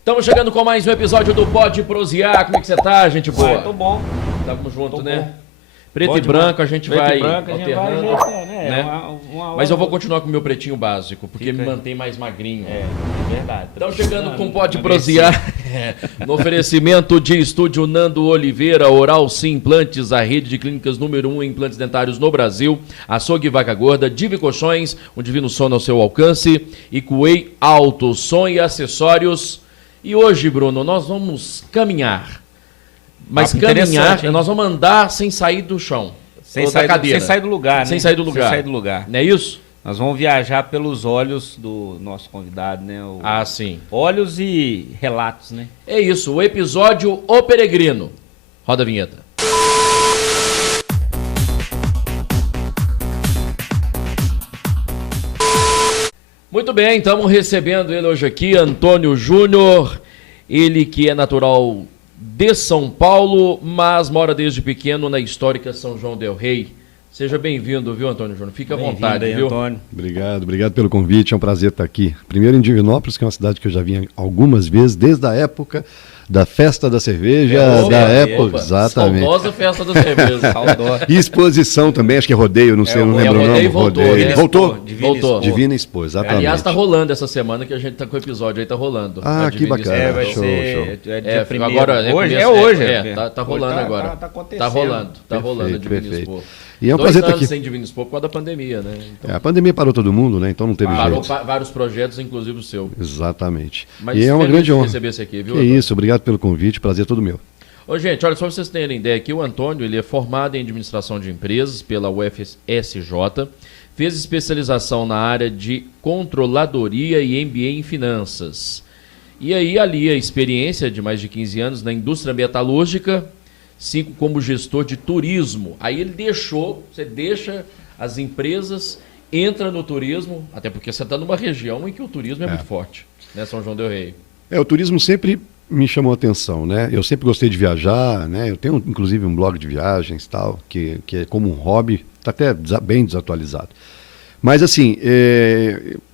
Estamos chegando com mais um episódio do Pode Prosear. Como é que você tá, gente boa? Tô bom. Tamo junto, Tô né? bom. Preto e branco a gente vai alternando, né? Mas eu vou continuar com o meu pretinho básico, porque me mantém mais magrinho. É verdade. Estamos chegando com Pode Prosear. No oferecimento de Estúdio Nando Oliveira, Oral Sim Implantes, a rede de clínicas número 1 em implantes dentários no Brasil, Açougue Vaca Gorda, Divi Colchões, um divino sono ao seu alcance, e Cuei Auto, som e acessórios. E hoje, Bruno, nós vamos caminhar. Mas caminhar, nós vamos andar sem sair do chão. Sem sair do lugar, né? Sem sair do lugar. Sem sair do lugar. Não é isso? Nós vamos viajar pelos olhos do nosso convidado, né? Sim. Olhos e relatos, né? É isso, o episódio O Peregrino. Roda a vinheta. Muito bem, estamos recebendo ele hoje aqui, Antônio Júnior, ele que é natural de São Paulo, mas mora desde pequeno na histórica São João del Rei. Seja bem-vindo, viu, Antônio Júnior? Fica à vontade, aí, viu? Antônio. Obrigado pelo convite, é um prazer estar aqui. Primeiro em Divinópolis, que é uma cidade que eu já vim algumas vezes, desde a época da festa da cerveja, exatamente. Saudosa festa da cerveja. Saudosa. E exposição também, acho que é rodeio, não sei, não lembro o nome. Voltou? Voltou. Divina Expo, exatamente. Aliás, tá rolando essa semana que a gente tá com o episódio aí, tá rolando. Que bacana. Vai show. Dia primeiro. Agora, hoje. Tá rolando agora. Tá acontecendo. Tá rolando a Divina Expo. E é um prazer estar aqui. Sem Divina Expo por causa da pandemia, né? Então, a pandemia parou todo mundo, né? Então não teve jeito. Parou vários projetos, inclusive o seu. Exatamente. Mas e é uma grande honra receber você aqui, viu? Que isso, obrigado pelo convite, prazer é todo meu. Ô, gente, olha, só pra vocês terem ideia aqui, o Antônio, ele é formado em administração de empresas pela UFSJ, fez especialização na área de controladoria e MBA em finanças. E aí, ali, a experiência de mais de 15 anos na indústria metalúrgica, 5 como gestor de turismo. Aí ele você deixa as empresas, entra no turismo, até porque você está numa região em que o turismo é muito forte, né, São João del Rei? O turismo sempre me chamou a atenção, né? Eu sempre gostei de viajar, né? Eu tenho inclusive um blog de viagens tal, que é como um hobby, está até bem desatualizado. Mas assim,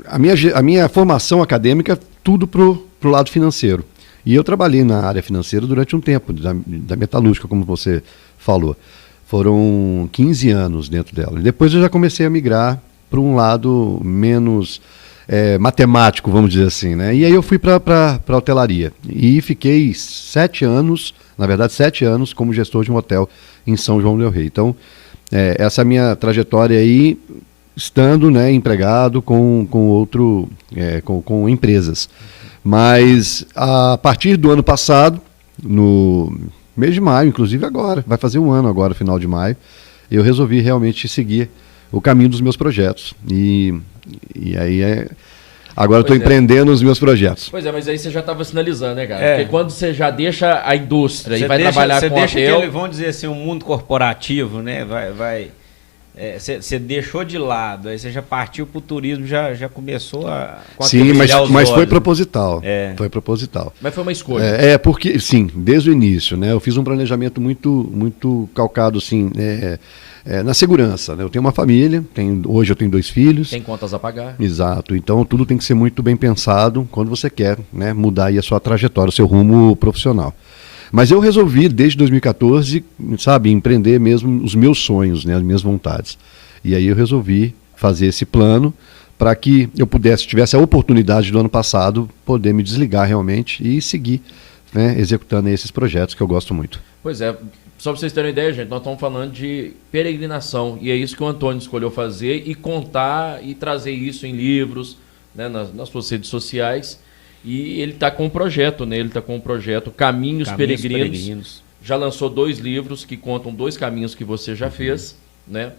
a minha formação acadêmica, tudo pro lado financeiro. E eu trabalhei na área financeira durante um tempo, da metalúrgica, como você falou. Foram 15 anos dentro dela. E depois eu já comecei a migrar para um lado menos matemático, vamos dizer assim, né? E aí eu fui para a hotelaria. E fiquei 7 anos como gestor de um hotel em São João del Rei. Então, essa minha trajetória aí, estando, né, empregado com empresas. Mas a partir do ano passado, no mês de maio, inclusive agora, vai fazer um ano agora, final de maio, eu resolvi realmente seguir o caminho dos meus projetos. E aí agora eu estou empreendendo os meus projetos. Pois é, mas aí você já estava sinalizando, né, cara? Porque quando você já deixa a indústria e vai trabalhar com hotel... Vamos dizer assim, um mundo corporativo, né? Você deixou de lado, aí você já partiu para o turismo, já começou a... Sim, mas foi proposital. Foi proposital. Mas foi uma escolha. Porque, sim, desde o início, né? Eu fiz um planejamento muito calcado, assim, na segurança, né? Eu tenho uma família, hoje eu tenho 2 filhos. Tem contas a pagar. Exato, então tudo tem que ser muito bem pensado quando você quer, né, mudar aí a sua trajetória, o seu rumo profissional. Mas eu resolvi, desde 2014, sabe, empreender mesmo os meus sonhos, né, as minhas vontades. E aí eu resolvi fazer esse plano para que eu tivesse a oportunidade do ano passado, poder me desligar realmente e seguir, né, executando esses projetos que eu gosto muito. Pois é, só para vocês terem uma ideia, gente, nós estamos falando de peregrinação. E é isso que o Antônio escolheu fazer e contar e trazer isso em livros, né, nas suas redes sociais. E ele está com um projeto, né? Ele está com um projeto Caminhos Peregrinos. Já lançou 2 livros que contam 2 caminhos que você já fez, né?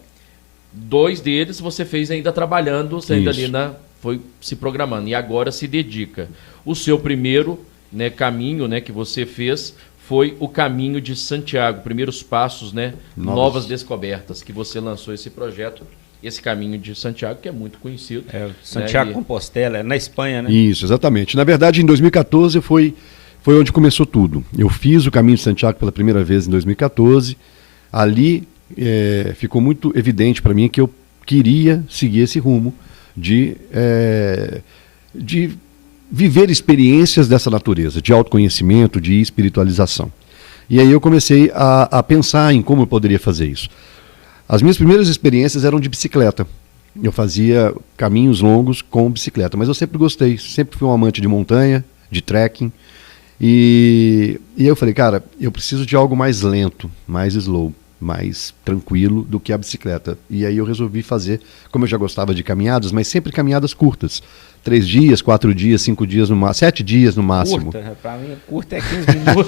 2 deles você fez ainda trabalhando, você ainda ali foi se programando. E agora se dedica. O seu primeiro, né, caminho, né, que você fez foi o Caminho de Santiago. Primeiros passos, né? Novas descobertas, que você lançou esse projeto. Esse Caminho de Santiago, que é muito conhecido. Santiago, né? Compostela, na Espanha, né? Isso, exatamente. Na verdade, em 2014 foi onde começou tudo. Eu fiz o Caminho de Santiago pela primeira vez em 2014. Ali ficou muito evidente para mim que eu queria seguir esse rumo de viver experiências dessa natureza, de autoconhecimento, de espiritualização. E aí eu comecei a pensar em como eu poderia fazer isso. As minhas primeiras experiências eram de bicicleta. Eu fazia caminhos longos com bicicleta, mas eu sempre gostei, sempre fui um amante de montanha, de trekking. E eu falei, cara, eu preciso de algo mais lento, mais slow, mais tranquilo do que a bicicleta. E aí eu resolvi fazer, como eu já gostava de caminhadas, mas sempre caminhadas curtas. 3 dias, 4 dias, 5 dias no máximo, 7 dias no máximo. Curta, pra mim curta é 15 minutos.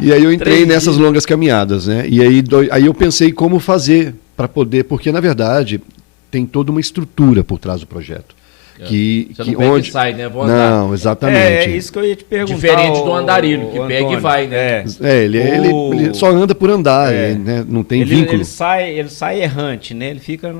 E aí eu entrei 3 nessas dias. longas caminhadas, né? E aí eu pensei como fazer para poder, porque na verdade tem toda uma estrutura por trás do projeto. Você não pega e sai, né? Vou andar. Não, exatamente. É isso que eu ia te perguntar. Diferente do andarilho, que pega e vai, né? Ele só anda por andar, né? Não tem vínculo. Ele sai errante, né? Ele fica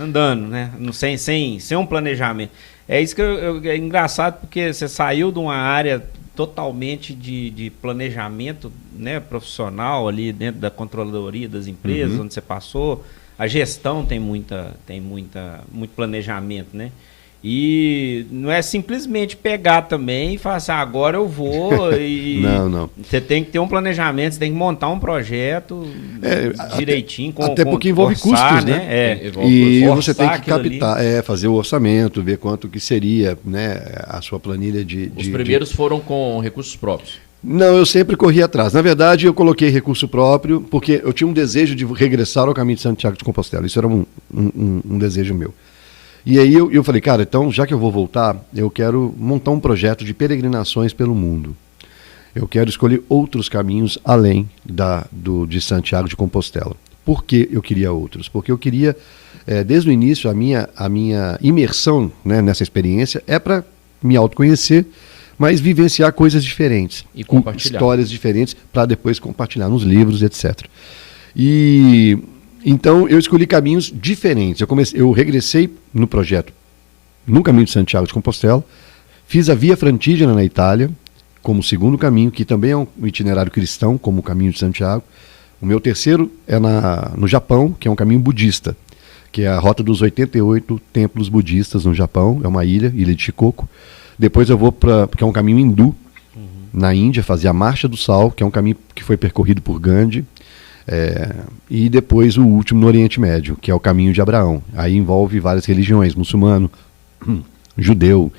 andando, né? Sem um planejamento. É isso que é engraçado, porque você saiu de uma área totalmente de planejamento, né, profissional ali dentro da controladoria das empresas, onde você passou. A gestão tem muito planejamento, né? E não é simplesmente pegar também e falar assim, agora eu vou e... Não. Você tem que ter um planejamento, você tem que montar um projeto direitinho. Até porque envolve custos, né? E você tem que captar, fazer o orçamento, ver quanto que seria, né, a sua planilha de... Os primeiros foram com recursos próprios. Não, eu sempre corri atrás. Na verdade, eu coloquei recurso próprio porque eu tinha um desejo de regressar ao caminho de Santiago de Compostela. Isso era um desejo meu. E aí eu falei, cara, então já que eu vou voltar, eu quero montar um projeto de peregrinações pelo mundo. Eu quero escolher outros caminhos além de Santiago de Compostela. Por que eu queria outros? Porque eu queria, desde o início, a minha imersão, né, nessa experiência é para me autoconhecer, mas vivenciar coisas diferentes, e com compartilhar histórias diferentes, para depois compartilhar nos livros, etc. Então, eu escolhi caminhos diferentes. Eu regressei no projeto no caminho de Santiago de Compostela, fiz a Via Francígena na Itália, como segundo caminho, que também é um itinerário cristão, como o caminho de Santiago. O meu terceiro é no Japão, que é um caminho budista, que é a rota dos 88 templos budistas no Japão, é uma ilha de Shikoku. Depois eu vou que é um caminho hindu, na Índia, fazer a Marcha do Sal, que é um caminho que foi percorrido por Gandhi. E depois o último no Oriente Médio, que é o caminho de Abraão. Aí envolve várias religiões, muçulmano, judeu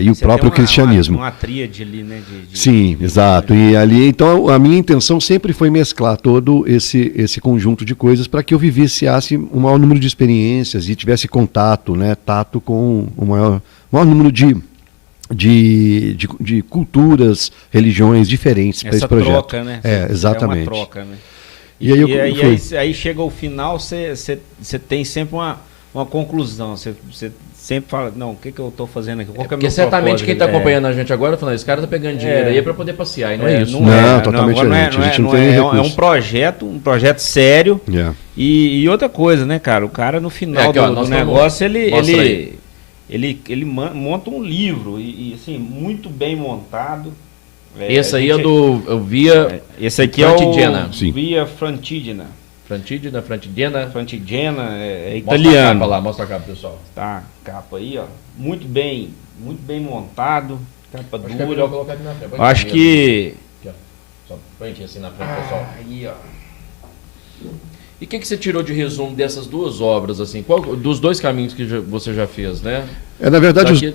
e o próprio cristianismo. Uma tríade ali, né? Sim, exato. E ali, então, a minha intenção sempre foi mesclar todo esse conjunto de coisas para que eu vivenciasse o maior número de experiências e tivesse contato, né, tato com o maior número de culturas, religiões diferentes para esse projeto. Troca, né? Exatamente. É uma troca, né? E aí chega ao final, você tem sempre uma conclusão. Você sempre fala, não, o que eu estou fazendo aqui? Porque certamente quem está acompanhando a gente agora, falando, esse cara está pegando dinheiro aí para poder passear, e não é isso. Não, totalmente diferente. A gente não tem recurso. É um projeto sério. E outra coisa, né, cara? O cara no final do negócio, ele monta um livro, e assim, muito bem montado. Esse aí é do Via... Esse aqui Francígena. É o Via Francígena. Francígena, é italiano. Mostra a capa, pessoal. Tá, capa aí, ó. Muito bem montado. Capa dura. Acho que é melhor colocar aqui na frente. Eu acho que... Aqui, ó. Só põe aqui assim na frente, pessoal. Aí, ó. E o que você tirou de resumo dessas duas obras, assim? Dos dois caminhos que você já fez, né? Na verdade,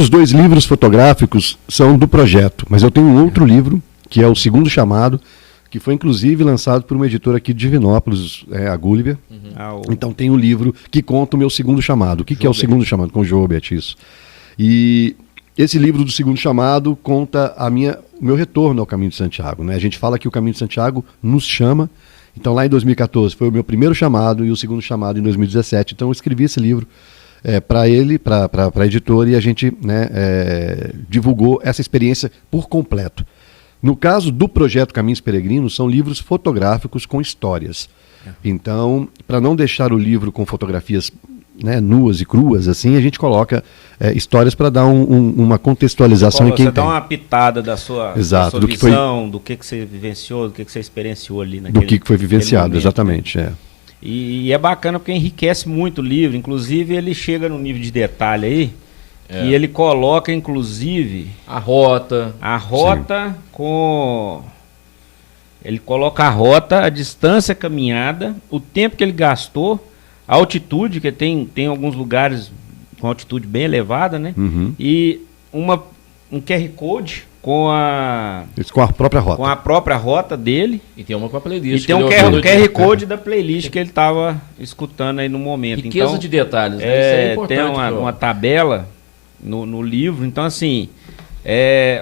os 2 livros fotográficos são do projeto, mas eu tenho um outro livro, que é o Segundo Chamado, que foi inclusive lançado por uma editora aqui de Divinópolis, a Gulliver. Então tem um livro que conta o meu segundo chamado. O que é o segundo chamado? Com o Joubert, isso. E esse livro do Segundo Chamado conta o meu retorno ao Caminho de Santiago, né? A gente fala que o Caminho de Santiago nos chama. Então lá em 2014 foi o meu primeiro chamado e o segundo chamado em 2017. Então eu escrevi esse livro para ele, para a editora, e a gente, né, divulgou essa experiência por completo. No caso do projeto Caminhos Peregrinos, são livros fotográficos com histórias. Então, para não deixar o livro com fotografias, né, nuas e cruas, assim, a gente coloca histórias para dar uma contextualização em quem tem. Você dá uma pitada da sua Exato, do visão, do que você vivenciou, do que você experienciou ali naquele do que foi vivenciado, momento, exatamente. Né? E é bacana porque enriquece muito o livro, inclusive ele chega no nível de detalhe aí, que ele coloca, inclusive... A rota. com... Ele coloca a rota, a distância caminhada, o tempo que ele gastou, a altitude, que tem alguns lugares com altitude bem elevada, né? E um QR Code com a própria rota dele. E tem uma com a playlist. E tem um QR Code da playlist que ele estava escutando aí no momento. Riqueza então, de detalhes, né? Isso é importante. Tem uma tabela no livro. Então, assim,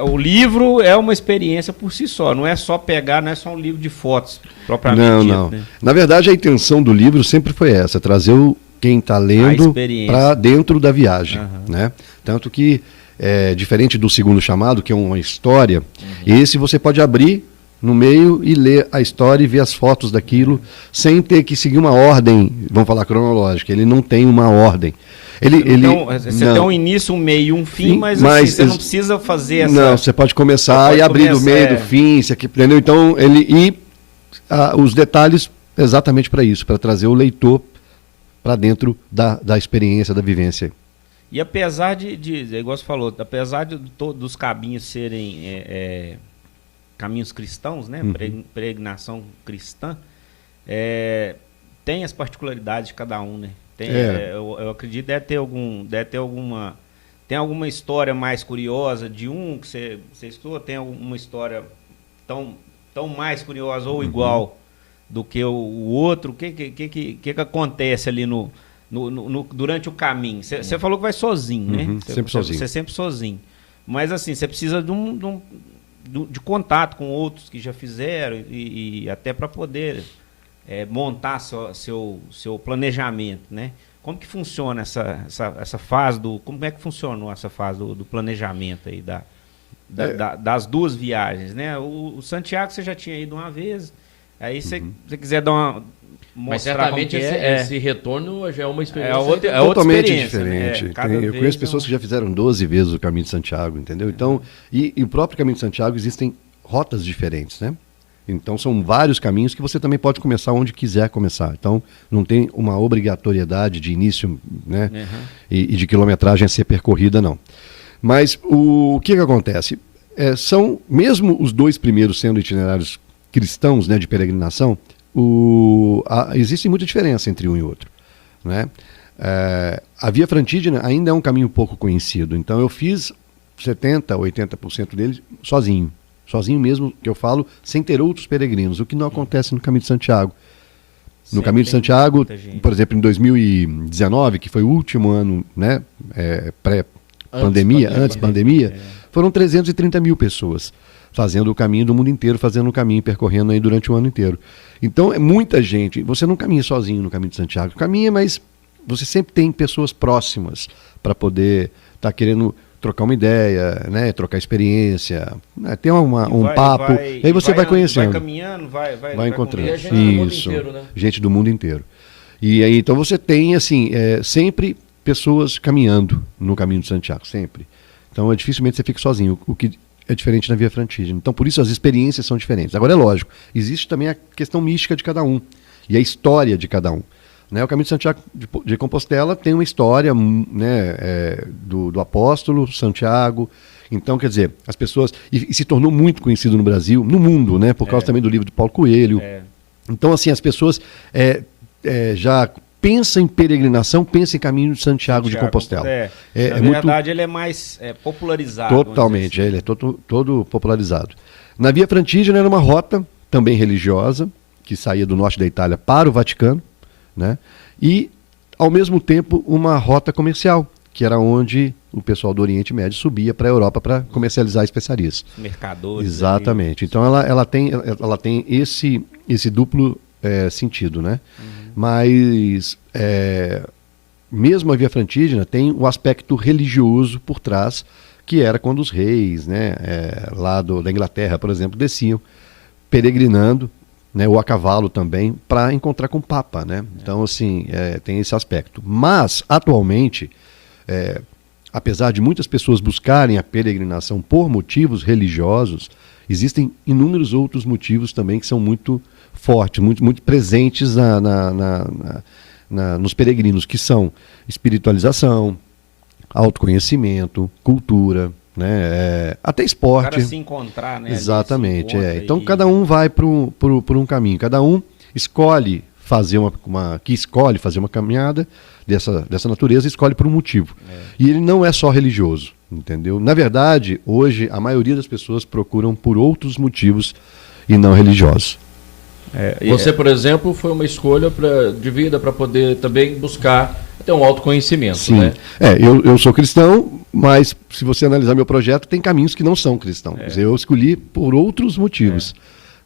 o livro é uma experiência por si só. Não é só pegar, não é só um livro de fotos propriamente dito. Não. Né? Na verdade, a intenção do livro sempre foi essa, trazer quem está lendo para dentro da viagem. Né? Tanto que, diferente do segundo chamado, que é uma história, esse você pode abrir no meio e ler a história e ver as fotos daquilo, sem ter que seguir uma ordem, vamos falar cronológica. Ele não tem uma ordem. Você tem um início, um meio e um fim, mas assim, você não precisa fazer essa... Não, você pode começar e abrir do meio, do fim, entendeu? Então, os detalhes exatamente para isso, para trazer o leitor para dentro da experiência, da vivência. E apesar igual você falou, apesar dos caminhos serem caminhos cristãos, né? Peregrinação cristã, tem as particularidades de cada um, né? Eu acredito que tem alguma história mais curiosa de um que você estudou, tem alguma história tão mais curiosa ou igual do que o outro. O que acontece ali durante o caminho? Você falou que vai sozinho, né? Você sempre sozinho. Mas assim, você precisa de contato com outros que já fizeram e até para poder montar seu planejamento, né? Como que funciona essa fase como é que funcionou essa fase do planejamento aí das duas viagens, né? O Santiago você já tinha ido uma vez, aí se você quiser dar uma... Mas certamente esse retorno já é uma experiência totalmente diferente. Né? Eu conheço pessoas que já fizeram 12 vezes o Caminho de Santiago, entendeu? Então, e o próprio Caminho de Santiago existem rotas diferentes, né? Então são vários caminhos que você também pode começar onde quiser começar. Então não tem uma obrigatoriedade de início, né? E de quilometragem a ser percorrida, não. Mas o que acontece? São, mesmo os dois primeiros sendo itinerários cristãos, né, de peregrinação, existe muita diferença entre um e outro. Né? A Via Frantígena ainda é um caminho pouco conhecido. Então eu fiz 70%, 80% dele sozinho. Sozinho mesmo, que eu falo, sem ter outros peregrinos, o que não acontece no Caminho de Santiago. No Caminho de Santiago, por exemplo, em 2019, que foi o último ano, né, pré-pandemia, antes pandemia, foram 330 mil pessoas fazendo o caminho do mundo inteiro, fazendo o caminho, percorrendo aí durante o ano inteiro. Então, é muita gente. Você não caminha sozinho no Caminho de Santiago. Caminha, mas você sempre tem pessoas próximas para poder estar querendo trocar uma ideia, né? Trocar experiência, né? Ter um papo, e aí você vai conhecendo. Vai caminhando, vai encontrando. E a gente do mundo inteiro, né? Gente do mundo inteiro. E aí, então você tem, assim, sempre pessoas caminhando no Caminho de Santiago, sempre. Então, dificilmente você fica sozinho, o que é diferente na Via Frantígena. Então, por isso as experiências são diferentes. Agora, é lógico, existe também a questão mística de cada um e a história de cada um. Né, o Caminho de Santiago de Compostela tem uma história, né, do apóstolo Santiago. Então, quer dizer, as pessoas... E se tornou muito conhecido no Brasil, no mundo, né, por causa também do livro de Paulo Coelho. Então, assim, as pessoas já pensam em peregrinação, pensam em Caminho de Santiago de Compostela. Na verdade, ele é mais popularizado. Totalmente, ele é todo popularizado. Na Via Frantígena era uma rota também religiosa, que saía do norte da Itália para o Vaticano, né? E, ao mesmo tempo, uma rota comercial, que era onde o pessoal do Oriente Médio subia para a Europa para comercializar especiarias. Mercadores. Exatamente. Então, ela tem esse duplo sentido, né? Mas, mesmo a Via Frantígena tem o aspecto religioso por trás, que era quando os reis, né, lá da Inglaterra, por exemplo, desciam peregrinando, né, ou a cavalo também, para encontrar com o Papa, né? Então, assim, tem esse aspecto. Mas, atualmente, apesar de muitas pessoas buscarem a peregrinação por motivos religiosos, existem inúmeros outros motivos também que são muito fortes, muito presentes nos peregrinos, que são espiritualização, autoconhecimento, cultura, né? Até O esporte. cara se encontrar, né? Exatamente. Ele se encontra Então e- cada um vai por um caminho, cada um escolhe fazer escolhe fazer uma caminhada dessa natureza, escolhe por um motivo. E ele não é só religioso, entendeu? Na verdade, hoje a maioria das pessoas procuram por outros motivos e não religiosos. Você, por exemplo, foi uma escolha de vida para poder também buscar ter um autoconhecimento, Sim. né? Eu sou cristão, mas se você analisar meu projeto, tem caminhos que não são cristãos. Quer dizer, eu escolhi por outros motivos.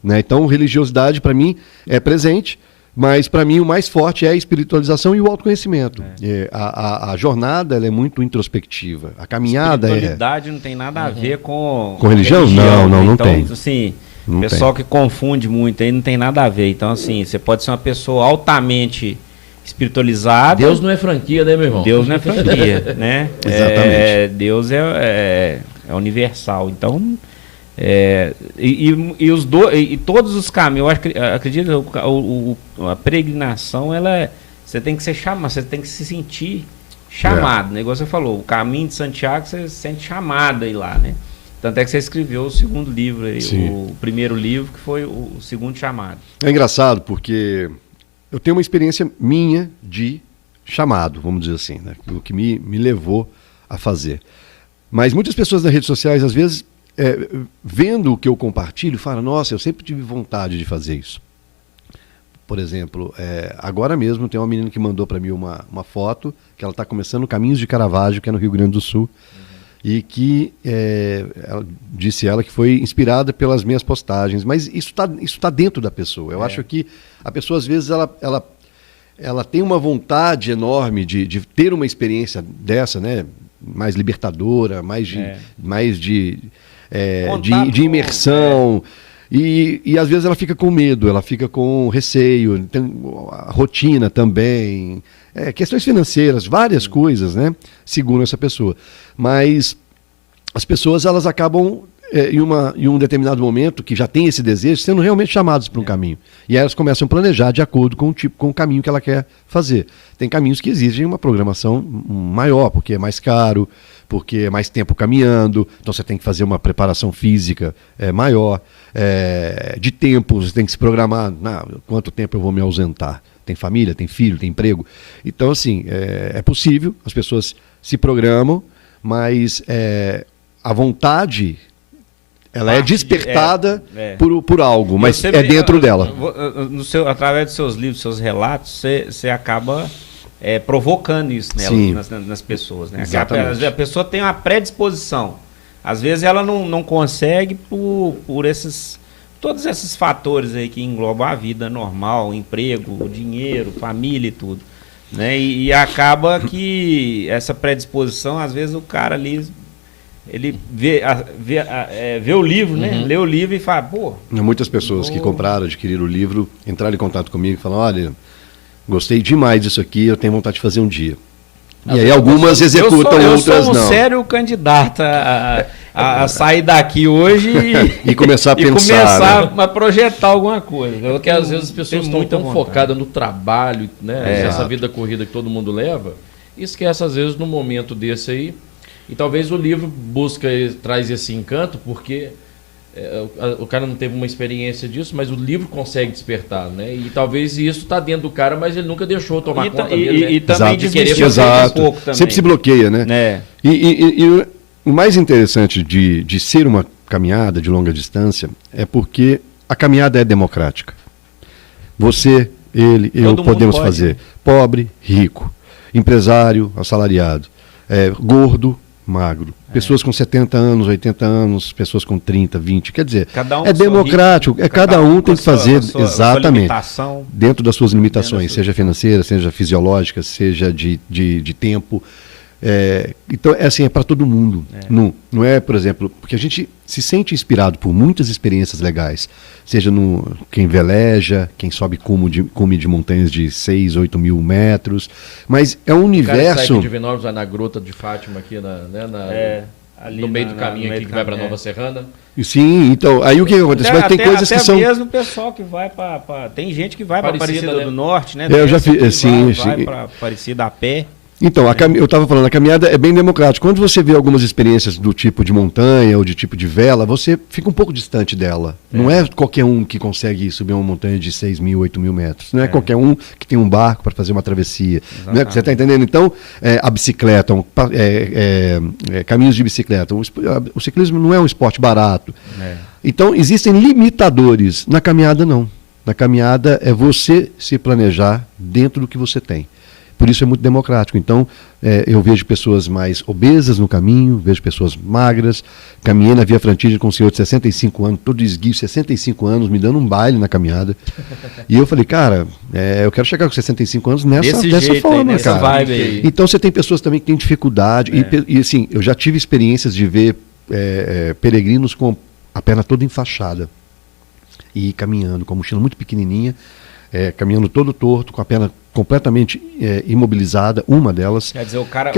Né? Então, religiosidade, para mim, é presente, mas para mim o mais forte é a espiritualização e o autoconhecimento. A jornada ela é muito introspectiva. A caminhada Espiritualidade não tem nada a ver com religião? Não, né? não Então, tem. assim, Não o pessoal que confunde muito aí não tem nada a ver. Então, assim, você pode ser uma pessoa altamente espiritualizada. Deus não é franquia, né, meu irmão? Deus não é franquia, né? Exatamente. Deus é universal. Então, e os dois, e todos os caminhos, acredito que a peregrinação, você tem que ser chamado, você tem que se sentir chamado, né? Igual você falou, o caminho de Santiago, você se sente chamado aí lá, né? Tanto é que você escreveu o segundo livro aí, o primeiro livro, que foi o segundo chamado. É engraçado porque eu tenho uma experiência minha de chamado, vamos dizer assim, né? O que me levou a fazer. Mas muitas pessoas nas redes sociais, às vezes, vendo o que eu compartilho, falam, nossa, eu sempre tive vontade de fazer isso. Por exemplo, agora mesmo tem uma menina que mandou para mim uma foto, que ela está começando Caminhos de Caravaggio, que é no Rio Grande do Sul, e que disse ela que foi inspirada pelas minhas postagens, mas isso tá dentro da pessoa. Eu acho que a pessoa, às vezes, ela tem uma vontade enorme de ter uma experiência dessa, né? Mais libertadora, mais de imersão. E às vezes ela fica com medo, ela fica com receio, tem a rotina também, questões financeiras, várias coisas, né, seguram essa pessoa. Mas as pessoas, elas acabam, em um determinado momento, que já tem esse desejo, sendo realmente chamadas para um caminho. E aí elas começam a planejar de acordo com o caminho que ela quer fazer. Tem caminhos que exigem uma programação maior, porque é mais caro, porque é mais tempo caminhando, então você tem que fazer uma preparação física maior, de tempo, você tem que se programar, quanto tempo eu vou me ausentar. Tem família, tem filho, tem emprego. Então, assim, é possível, as pessoas se programam, mas a vontade, ela é despertada por algo, mas dentro dela. Através dos seus livros, seus relatos, você acaba provocando isso nas pessoas. Né? A pessoa tem uma predisposição. Às vezes ela não consegue por todos esses fatores aí que englobam a vida normal, emprego, dinheiro, família e tudo. Né? E acaba que essa predisposição, às vezes o cara ali, ele vê o livro, né? Lê o livro e fala, pô... Muitas pessoas que compraram, adquiriram o livro, entraram em contato comigo e falaram, olha, gostei demais disso aqui, eu tenho vontade de fazer um dia. E aí algumas executam, outras não. Eu sou um sério candidato a sair daqui hoje e começar a pensar, começar a projetar alguma coisa. Porque às vezes as pessoas estão tão focadas no trabalho, né? Essa vida corrida que todo mundo leva, e esquece às vezes no momento desse aí. E talvez o livro traz esse encanto, porque o cara não teve uma experiência disso, mas o livro consegue despertar, né? E talvez isso está dentro do cara, mas ele nunca deixou tomar conta dele, né? E também desmistificar um pouco também. Sempre se bloqueia, né? E o mais interessante de ser uma caminhada de longa distância é porque a caminhada é democrática. Você, ele, eu podemos fazer. Pobre, rico, empresário, assalariado, gordo, magro, pessoas com 70 anos, 80 anos, pessoas com 30, 20, quer dizer, é democrático, cada um tem que fazer exatamente dentro das suas limitações, seja financeira, seja fisiológica, seja de tempo. Então, assim, é para todo mundo. Não é, por exemplo, porque a gente se sente inspirado por muitas experiências legais, seja quem veleja, quem sobe cume de montanhas de 6, 8 mil metros, mas é um universo... O cara sai de Divinópolis, vai na Gruta de Fátima, aqui ali no meio do caminho aqui, que vai para Nova Serrana. Sim, então, aí o que acontece? Mas tem coisas que são... mesmo o pessoal que vai para... Tem gente que vai para Aparecida do Norte, né? Eu já fiz, vai para Aparecida a pé. Então, eu estava falando, a caminhada é bem democrática. Quando você vê algumas experiências do tipo de montanha ou de tipo de vela, você fica um pouco distante dela. Não é qualquer um que consegue subir uma montanha de 6 mil, 8 mil metros. Não é qualquer um que tem um barco para fazer uma travessia. Não é, você está entendendo? Então, a bicicleta, caminhos de bicicleta. O ciclismo não é um esporte barato. Então, existem limitadores. Na caminhada, não. Na caminhada é você se planejar dentro do que você tem. Por isso é muito democrático. Então, eu vejo pessoas mais obesas no caminho, vejo pessoas magras. Caminhei na Via Frantígia com um senhor de 65 anos, todo esguio, 65 anos, me dando um baile na caminhada. E eu falei, cara, eu quero chegar com 65 anos dessa forma, aí, cara. Vibe aí. Então, você tem pessoas também que têm dificuldade. E assim, eu já tive experiências de ver peregrinos com a perna toda enfaixada e caminhando, com a mochila muito pequenininha, caminhando todo torto, com a perna completamente imobilizada, uma delas. Quer dizer, o cara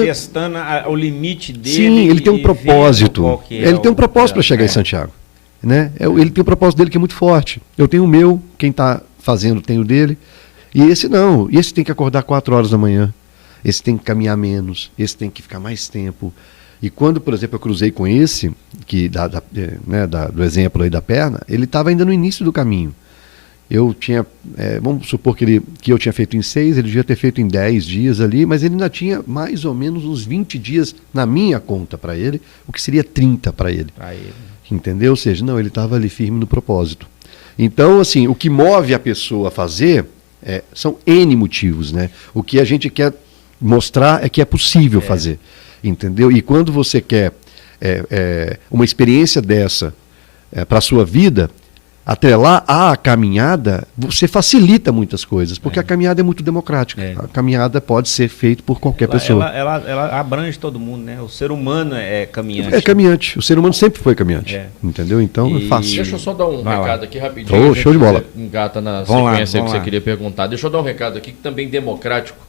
testando o limite dele. Sim, ele tem um propósito. Ele tem um propósito para chegar em Santiago. Né? Ele tem um propósito dele que é muito forte. Eu tenho o meu, quem está fazendo tem o dele. E esse não. Esse tem que acordar 4 horas da manhã. Esse tem que caminhar menos. Esse tem que ficar mais tempo. E quando, por exemplo, eu cruzei com esse, do exemplo aí da perna, ele estava ainda no início do caminho. Eu tinha, vamos supor que eu tinha feito em 6, ele devia ter feito em 10 dias ali, mas ele ainda tinha mais ou menos uns 20 dias na minha conta para ele, o que seria 30 para ele. Entendeu? Ou seja, não, ele estava ali firme no propósito. Então, assim, o que move a pessoa a fazer são N motivos, né? O que a gente quer mostrar é que é possível fazer, entendeu? E quando você quer uma experiência dessa para a sua vida, atrelar à caminhada, você facilita muitas coisas, porque a caminhada é muito democrática. A caminhada pode ser feita por qualquer pessoa. Ela abrange todo mundo, né? O ser humano é caminhante. É caminhante. O ser humano sempre foi caminhante. Entendeu? Então é fácil. Deixa eu só dar um recado aqui rapidinho. Show de bola. Engata na sequência que você queria perguntar. Deixa eu dar um recado aqui que também democrático.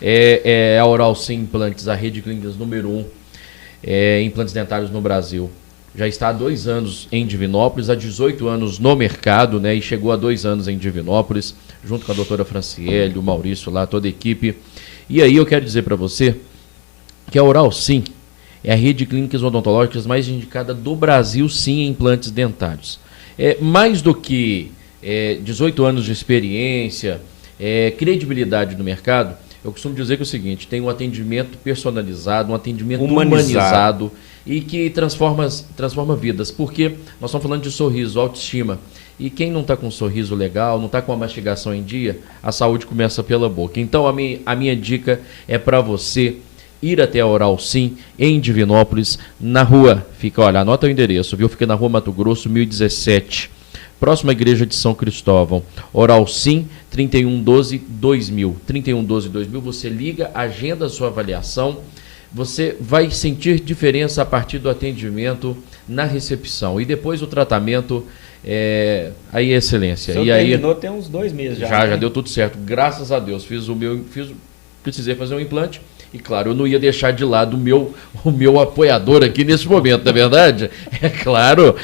É a Oral Sim Implantes, a rede de clínicas número 1 implantes dentários no Brasil. Já está há 2 anos em Divinópolis, há 18 anos no mercado, né? E chegou há 2 anos em Divinópolis, junto com a doutora Franciele, o Maurício lá, toda a equipe. E aí eu quero dizer para você que a Oral Sim é a rede de clínicas odontológicas mais indicada do Brasil, sim, em implantes dentários. Mais do que 18 anos de experiência, credibilidade no mercado, eu costumo dizer que é o seguinte, tem um atendimento personalizado, um atendimento humanizado e que transforma vidas, porque nós estamos falando de sorriso, autoestima, e quem não está com um sorriso legal, não está com a mastigação em dia, a saúde começa pela boca. Então a minha dica é para você ir até a Oral Sim, em Divinópolis, na rua, anota o endereço, viu? Fica na rua Mato Grosso, 1017, próxima igreja de São Cristóvão. Oral Sim, 3112-2000. 3112-2000, você liga, agenda a sua avaliação, você vai sentir diferença a partir do atendimento na recepção. E depois o tratamento, aí é excelência. E aí terminou tem uns 2 meses já. Já deu tudo certo. Graças a Deus. Precisei fazer um implante. E claro, eu não ia deixar de lado o meu apoiador aqui nesse momento, não é verdade? É claro,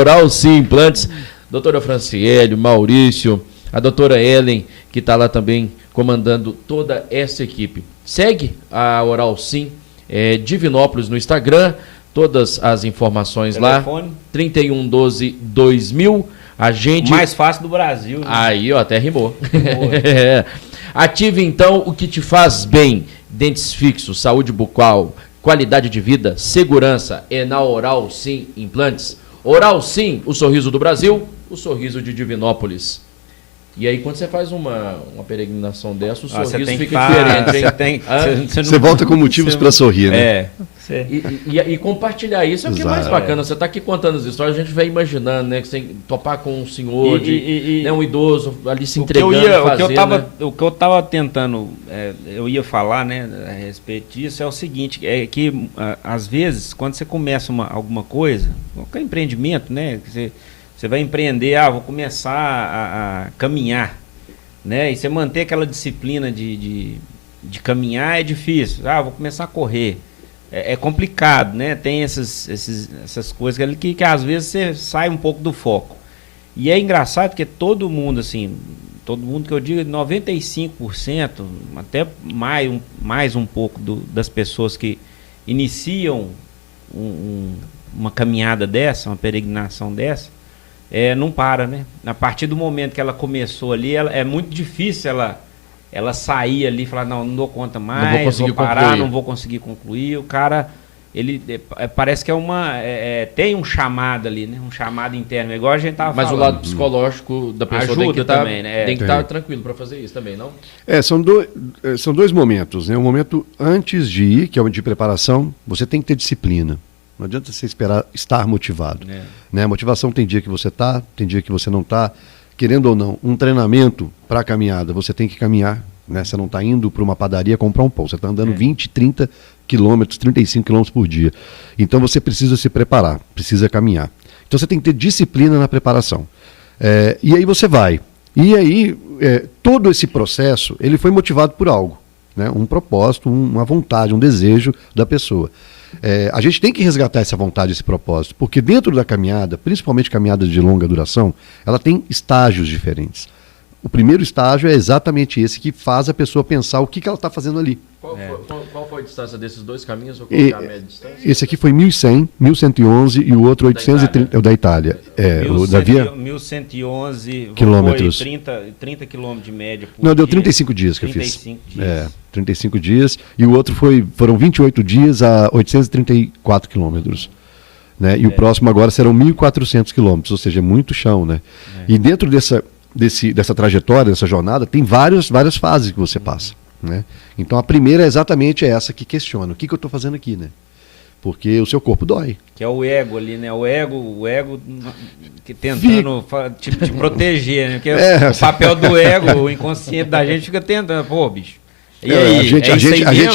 Oral Sim Implantes. Doutora Franciele, Maurício, a doutora Ellen, que está lá também comandando toda essa equipe. Segue a Oral Sim, Divinópolis no Instagram, todas as informações telefone lá. 3112-2000. Mais fácil do Brasil. Né? Aí, até rimou. Ative então o que te faz bem. Dentes fixos, saúde bucal, qualidade de vida, segurança é na Oral Sim Implantes. Oral Sim, o sorriso do Brasil, o sorriso de Divinópolis. E aí, quando você faz uma peregrinação dessa, o sorriso fica diferente, hein? Você volta com motivos para sorrir, né? E compartilhar isso é o que é mais bacana. Você está aqui contando as histórias, a gente vai imaginando, né? Que você tem que topar com um senhor, um idoso ali se entregando, o que eu estava tentando, eu ia falar, né, a respeito disso, é o seguinte, que às vezes, quando você começa alguma coisa, qualquer empreendimento, né, você vai empreender, vou começar a caminhar, né? E você manter aquela disciplina de caminhar é difícil. Vou começar a correr. É complicado, né? Tem essas coisas que às vezes você sai um pouco do foco. E é engraçado que todo mundo, assim, todo mundo que eu digo, 95%, até mais um pouco das pessoas que iniciam uma caminhada dessa, uma peregrinação dessa, não para, né? A partir do momento que ela começou ali, é muito difícil ela sair ali e falar, não dou conta mais, vou parar, concluir. Não vou conseguir concluir. O cara, ele parece que tem um chamado ali, né? Um chamado interno, igual a gente estava falando. Mas o lado psicológico da pessoa ajuda também, né? Tem que estar tranquilo para fazer isso também, não? São dois momentos, né? Um momento antes de ir, que é o de preparação, você tem que ter disciplina. Não adianta você esperar estar motivado. Né? Motivação tem dia que você está, tem dia que você não está. Querendo ou não, um treinamento para a caminhada, você tem que caminhar. Né? Você não está indo para uma padaria comprar um pão. Você está andando 20, 30 quilômetros, 35 quilômetros por dia. Então você precisa se preparar, precisa caminhar. Então você tem que ter disciplina na preparação. E aí você vai. E aí, todo esse processo, ele foi motivado por algo. Né? Um propósito, uma vontade, um desejo da pessoa. A gente tem que resgatar essa vontade, esse propósito, porque dentro da caminhada, principalmente caminhadas de longa duração, ela tem estágios diferentes. O primeiro estágio é exatamente esse que faz a pessoa pensar o que ela está fazendo ali. Qual foi a distância desses dois caminhos? Vou colocar a média distância. Esse aqui foi 1.100, 1.111 e o outro 830, é o da Itália. O da Via 1.111 quilômetros. 30 quilômetros de média por Não, deu dia. 35 dias que 35 eu fiz. dias. 35 dias. E o outro foram 28 dias a 834 quilômetros. Né? E o próximo agora serão 1.400 quilômetros, ou seja, é muito chão. Né? E dentro dessa trajetória, dessa jornada, tem várias fases que você passa. Né? Então a primeira é exatamente essa que questiona. O que eu estou fazendo aqui? Né? Porque o seu corpo dói. Que é o ego ali, né? O ego que tentando te proteger, né? Porque o papel do ego, o inconsciente da gente fica tentando, pô, bicho. E aí,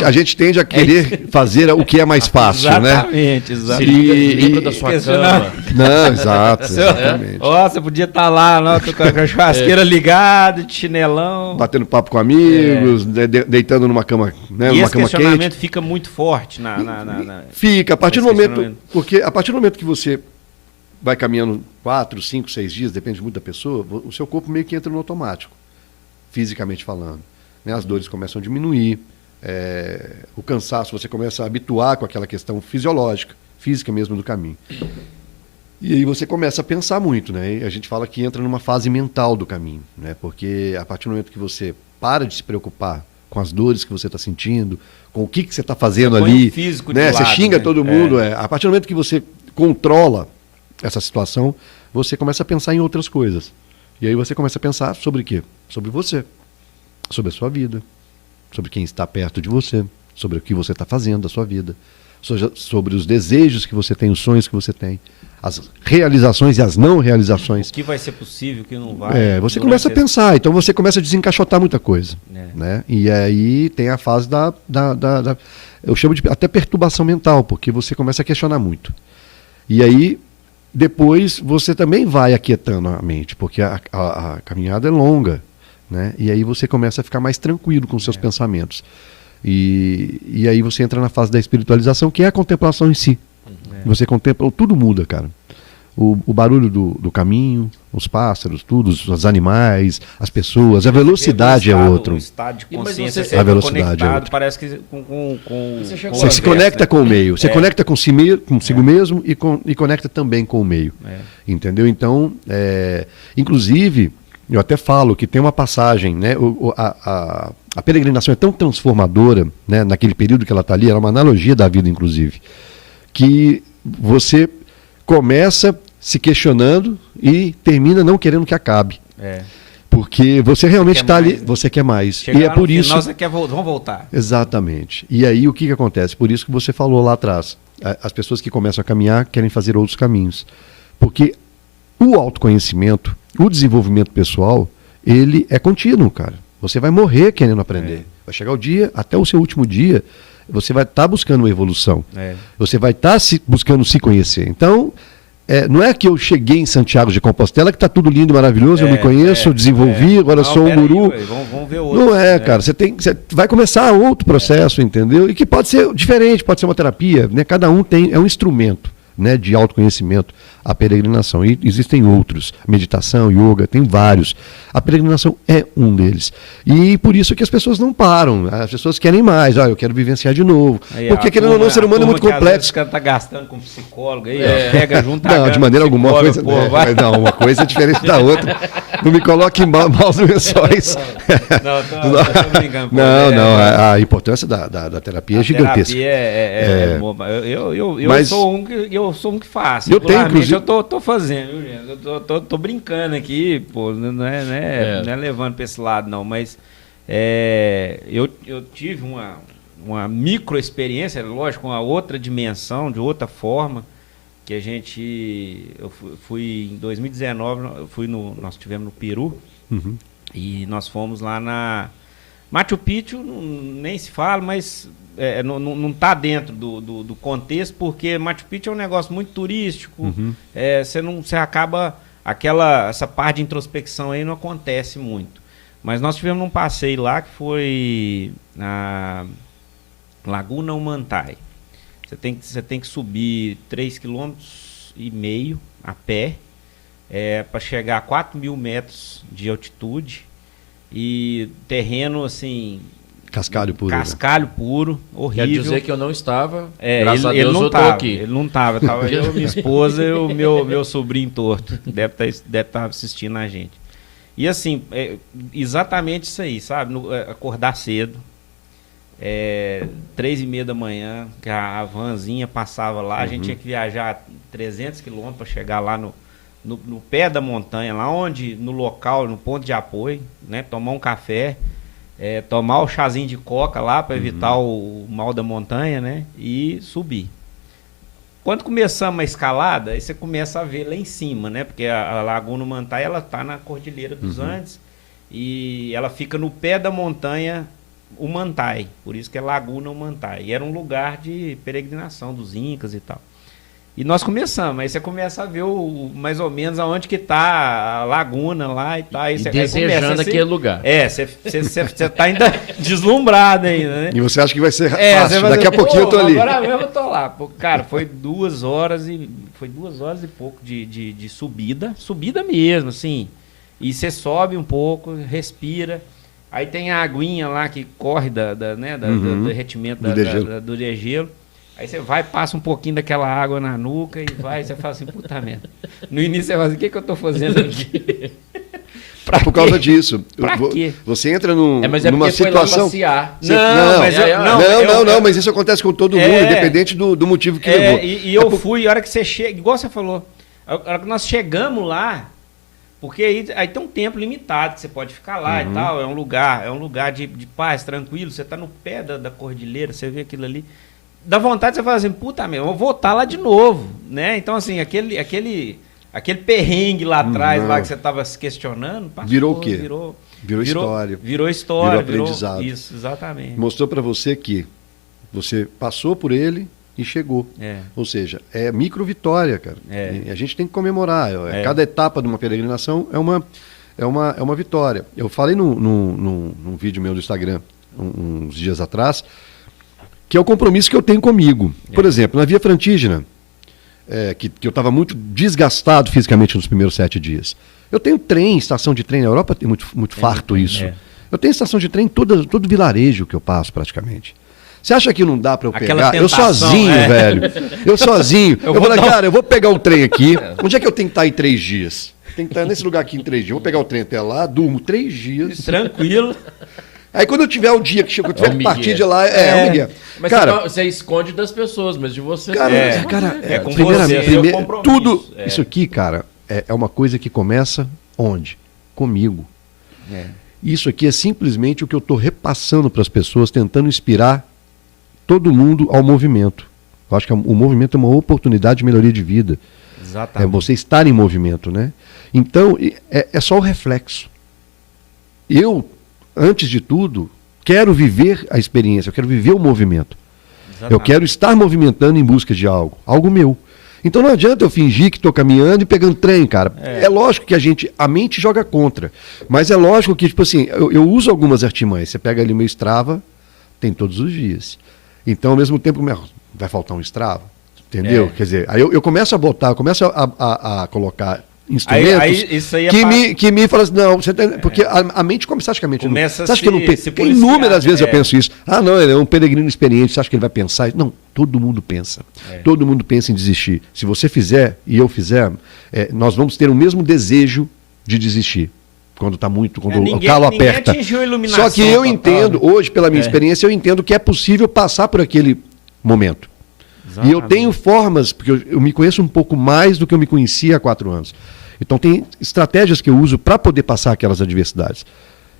a gente tende a querer fazer o que é mais fácil, exatamente, né? Exatamente. Livra da sua cama. Não, exatamente. Você podia estar lá com a churrasqueira ligada, de chinelão. Batendo papo com amigos, deitando numa cama, né? E numa esse cama questionamento quente. fica muito forte Fica, a partir do momento. Porque a partir do momento que você vai caminhando 4, 5, 6 dias, depende muito da pessoa, o seu corpo meio que entra no automático, fisicamente falando. As dores começam a diminuir, o cansaço, você começa a habituar com aquela questão fisiológica, física mesmo do caminho. E aí você começa a pensar muito, né? E a gente fala que entra numa fase mental do caminho, né? Porque a partir do momento que você para de se preocupar com as dores que você está sentindo, com o que você está fazendo ali, físico né? de Você lado, xinga né? todo mundo, a partir do momento que você controla essa situação, você começa a pensar em outras coisas. E aí você começa a pensar sobre o quê? Sobre você. Sobre a sua vida, sobre quem está perto de você, sobre o que você está fazendo da sua vida, sobre os desejos que você tem, os sonhos que você tem, as realizações e as não realizações. O que vai ser possível, o que não vai. Você começa a pensar, então você começa a desencaixotar muita coisa. Né? E aí tem a fase eu chamo de até perturbação mental, porque você começa a questionar muito. E aí, depois, você também vai aquietando a mente, porque a caminhada é longa. Né? E aí você começa a ficar mais tranquilo com os seus pensamentos. E aí você entra na fase da espiritualização, que é a contemplação em si. Você contempla, tudo muda, cara. O barulho do caminho, os pássaros, tudo, os animais, as pessoas, a velocidade é outra. O estado de consciência a velocidade é outra. Parece que você se conecta com o meio, você conecta consigo mesmo e conecta também com o meio. Entendeu? Então, inclusive, eu até falo que tem uma passagem, né? A peregrinação é tão transformadora, né? Naquele período que ela está ali, era uma analogia da vida, inclusive, que você começa se questionando e termina não querendo que acabe. Porque você realmente está ali, você quer mais. Chegar e é por isso. Nós vamos voltar. Exatamente. E aí o que acontece? Por isso que você falou lá atrás. As pessoas que começam a caminhar querem fazer outros caminhos. Porque o autoconhecimento, o desenvolvimento pessoal, ele é contínuo, cara. Você vai morrer querendo aprender. Vai chegar o dia, até o seu último dia, você vai estar buscando uma evolução. Você vai estar buscando se conhecer. Então, não é que eu cheguei em Santiago de Compostela, que está tudo lindo, maravilhoso, eu me conheço, eu desenvolvi, agora sou um guru. Vamos ver outro. Não cara. Você vai começar outro processo, entendeu? E que pode ser diferente, pode ser uma terapia. Né? Cada um é um instrumento. né, de autoconhecimento, a peregrinação. E existem outros, meditação, yoga, tem vários. A peregrinação é um deles. E por isso que as pessoas não param, as pessoas querem mais, eu quero vivenciar de novo. Aí, porque querendo ou não, o ser humano é muito complexo. O cara tá gastando com psicólogo aí, pega junto. Não, de maneira alguma, uma coisa é diferente da outra. Não me coloque em maus lençóis. Tô brincando. A importância da terapia é gigantesca. Eu sou um que faço. Eu tenho, inclusive. Eu tô fazendo, viu, gente? Eu tô brincando aqui, pô, não é levando para esse lado, não, mas eu tive uma micro experiência, lógico, uma outra dimensão, de outra forma, que eu fui em 2019, nós estivemos no Peru, e nós fomos lá na Machu Picchu, nem se fala, mas não está dentro do contexto, porque Machu Picchu é um negócio muito turístico, você acaba, essa parte de introspecção aí não acontece muito. Mas nós tivemos um passeio lá que foi na Laguna Humantai. Você tem que subir 3,5 km a pé, para chegar a 4.000 metros de altitude, e terreno assim... Cascalho puro. Cascalho puro, horrível. Quer dizer que eu não estava, graças a Deus eu tô aqui. Ele não estava, eu, minha esposa e o meu sobrinho torto, deve estar assistindo a gente. E assim, exatamente isso aí, sabe? Acordar cedo, 3h30 da manhã, que a vanzinha passava lá, a gente tinha que viajar 300 quilômetros para chegar lá no pé da montanha, lá no local, no ponto de apoio, né? Tomar um café, tomar o chazinho de coca lá para evitar o mal da montanha, né? E subir. Quando começamos a escalada, aí você começa a ver lá em cima, né? Porque a Laguna Humantai, ela tá na Cordilheira dos Andes, e ela fica no pé da montanha Humantai, por isso que é Laguna Humantai. E era um lugar de peregrinação dos incas e tal. E nós começamos, aí você começa a ver mais ou menos aonde que tá a laguna lá e tal. Aí você desejando aquele lugar. Você tá ainda deslumbrado ainda, né? E você acha que vai ser fácil, daqui a pouquinho eu tô ali. Agora mesmo eu tô lá. Pô, cara, foi 2 horas e pouco de subida mesmo, assim. E você sobe um pouco, respira. Aí tem a aguinha lá que corre do derretimento do degelo. Aí você vai, passa um pouquinho daquela água na nuca e você fala assim, puta merda. No início você fala assim, o que eu tô fazendo aqui? Por causa disso. Pra quê? Você entra numa porque situação... Foi lá passear. Mas isso acontece com todo mundo, independente do motivo que levou. E eu fui, a hora que você chega, igual você falou, a hora que nós chegamos lá, porque aí tem um tempo limitado que você pode ficar lá e tal, é um lugar de paz, tranquilo, você tá no pé da cordilheira, você vê aquilo ali. Dá vontade de você falar assim, puta merda, eu vou voltar lá de novo, né? Então, assim, aquele perrengue lá atrás, lá que você estava se questionando, passou, virou o quê? Virou história. Virou história. Virou aprendizado. Isso, exatamente. Mostrou para você que você passou por ele e chegou. Ou seja, é micro vitória, cara. E a gente tem que comemorar. Cada etapa de uma peregrinação é uma vitória. Eu falei num vídeo meu do Instagram, uns dias atrás, que é o compromisso que eu tenho comigo. Por exemplo, na Via Frantígena, que eu estava muito desgastado fisicamente nos primeiros 7 dias. Eu tenho estação de trem, na Europa tem muito farto isso. Eu tenho estação de trem em todo vilarejo que eu passo praticamente. Você acha que não dá para eu pegar? Eu sozinho, velho. Eu sozinho. Eu vou cara, eu vou pegar o trem aqui. Onde é que eu tenho que estar em 3 dias? Tem que estar nesse lugar aqui em 3 dias. Eu vou pegar o trem até lá, durmo 3 dias. Tranquilo. Aí quando eu tiver o dia que eu tiver que partir de lá, Miguel. Mas cara, você esconde das pessoas, mas de você... Primeiro, tudo isso aqui, cara, é uma coisa que começa onde? Comigo. Isso aqui é simplesmente o que eu estou repassando para as pessoas, tentando inspirar todo mundo ao movimento. Eu acho que o movimento é uma oportunidade de melhoria de vida. Exatamente. É você estar em movimento, né? Então, é só o reflexo. Antes de tudo, quero viver a experiência, eu quero viver o movimento. Exatamente. Eu quero estar movimentando em busca de algo meu. Então não adianta eu fingir que estou caminhando e pegando trem, cara. É lógico que a mente joga contra. Mas é lógico que, tipo assim, eu uso algumas artimanhas. Você pega ali o meu Strava, tem todos os dias. Então, ao mesmo tempo, vai faltar um Strava? Entendeu? Quer dizer, aí eu começo a botar, eu começo a colocar instrumentos isso aí que me fala assim, não, você tem, porque a mente começa, acha que a mente começa não, você acha que eu não penso? Inúmeras vezes eu penso isso. Ah, não, ele é um peregrino experiente, você acha que ele vai pensar? Não, todo mundo pensa. Todo mundo pensa em desistir. Se você fizer e eu fizer, nós vamos ter o mesmo desejo de desistir. Quando está muito, quando o calo aperta. Só que eu entendo, hoje, pela minha experiência, eu entendo que é possível passar por aquele momento. Exatamente. E eu tenho formas, porque eu me conheço um pouco mais do que eu me conhecia há 4 anos. Então tem estratégias que eu uso para poder passar aquelas adversidades.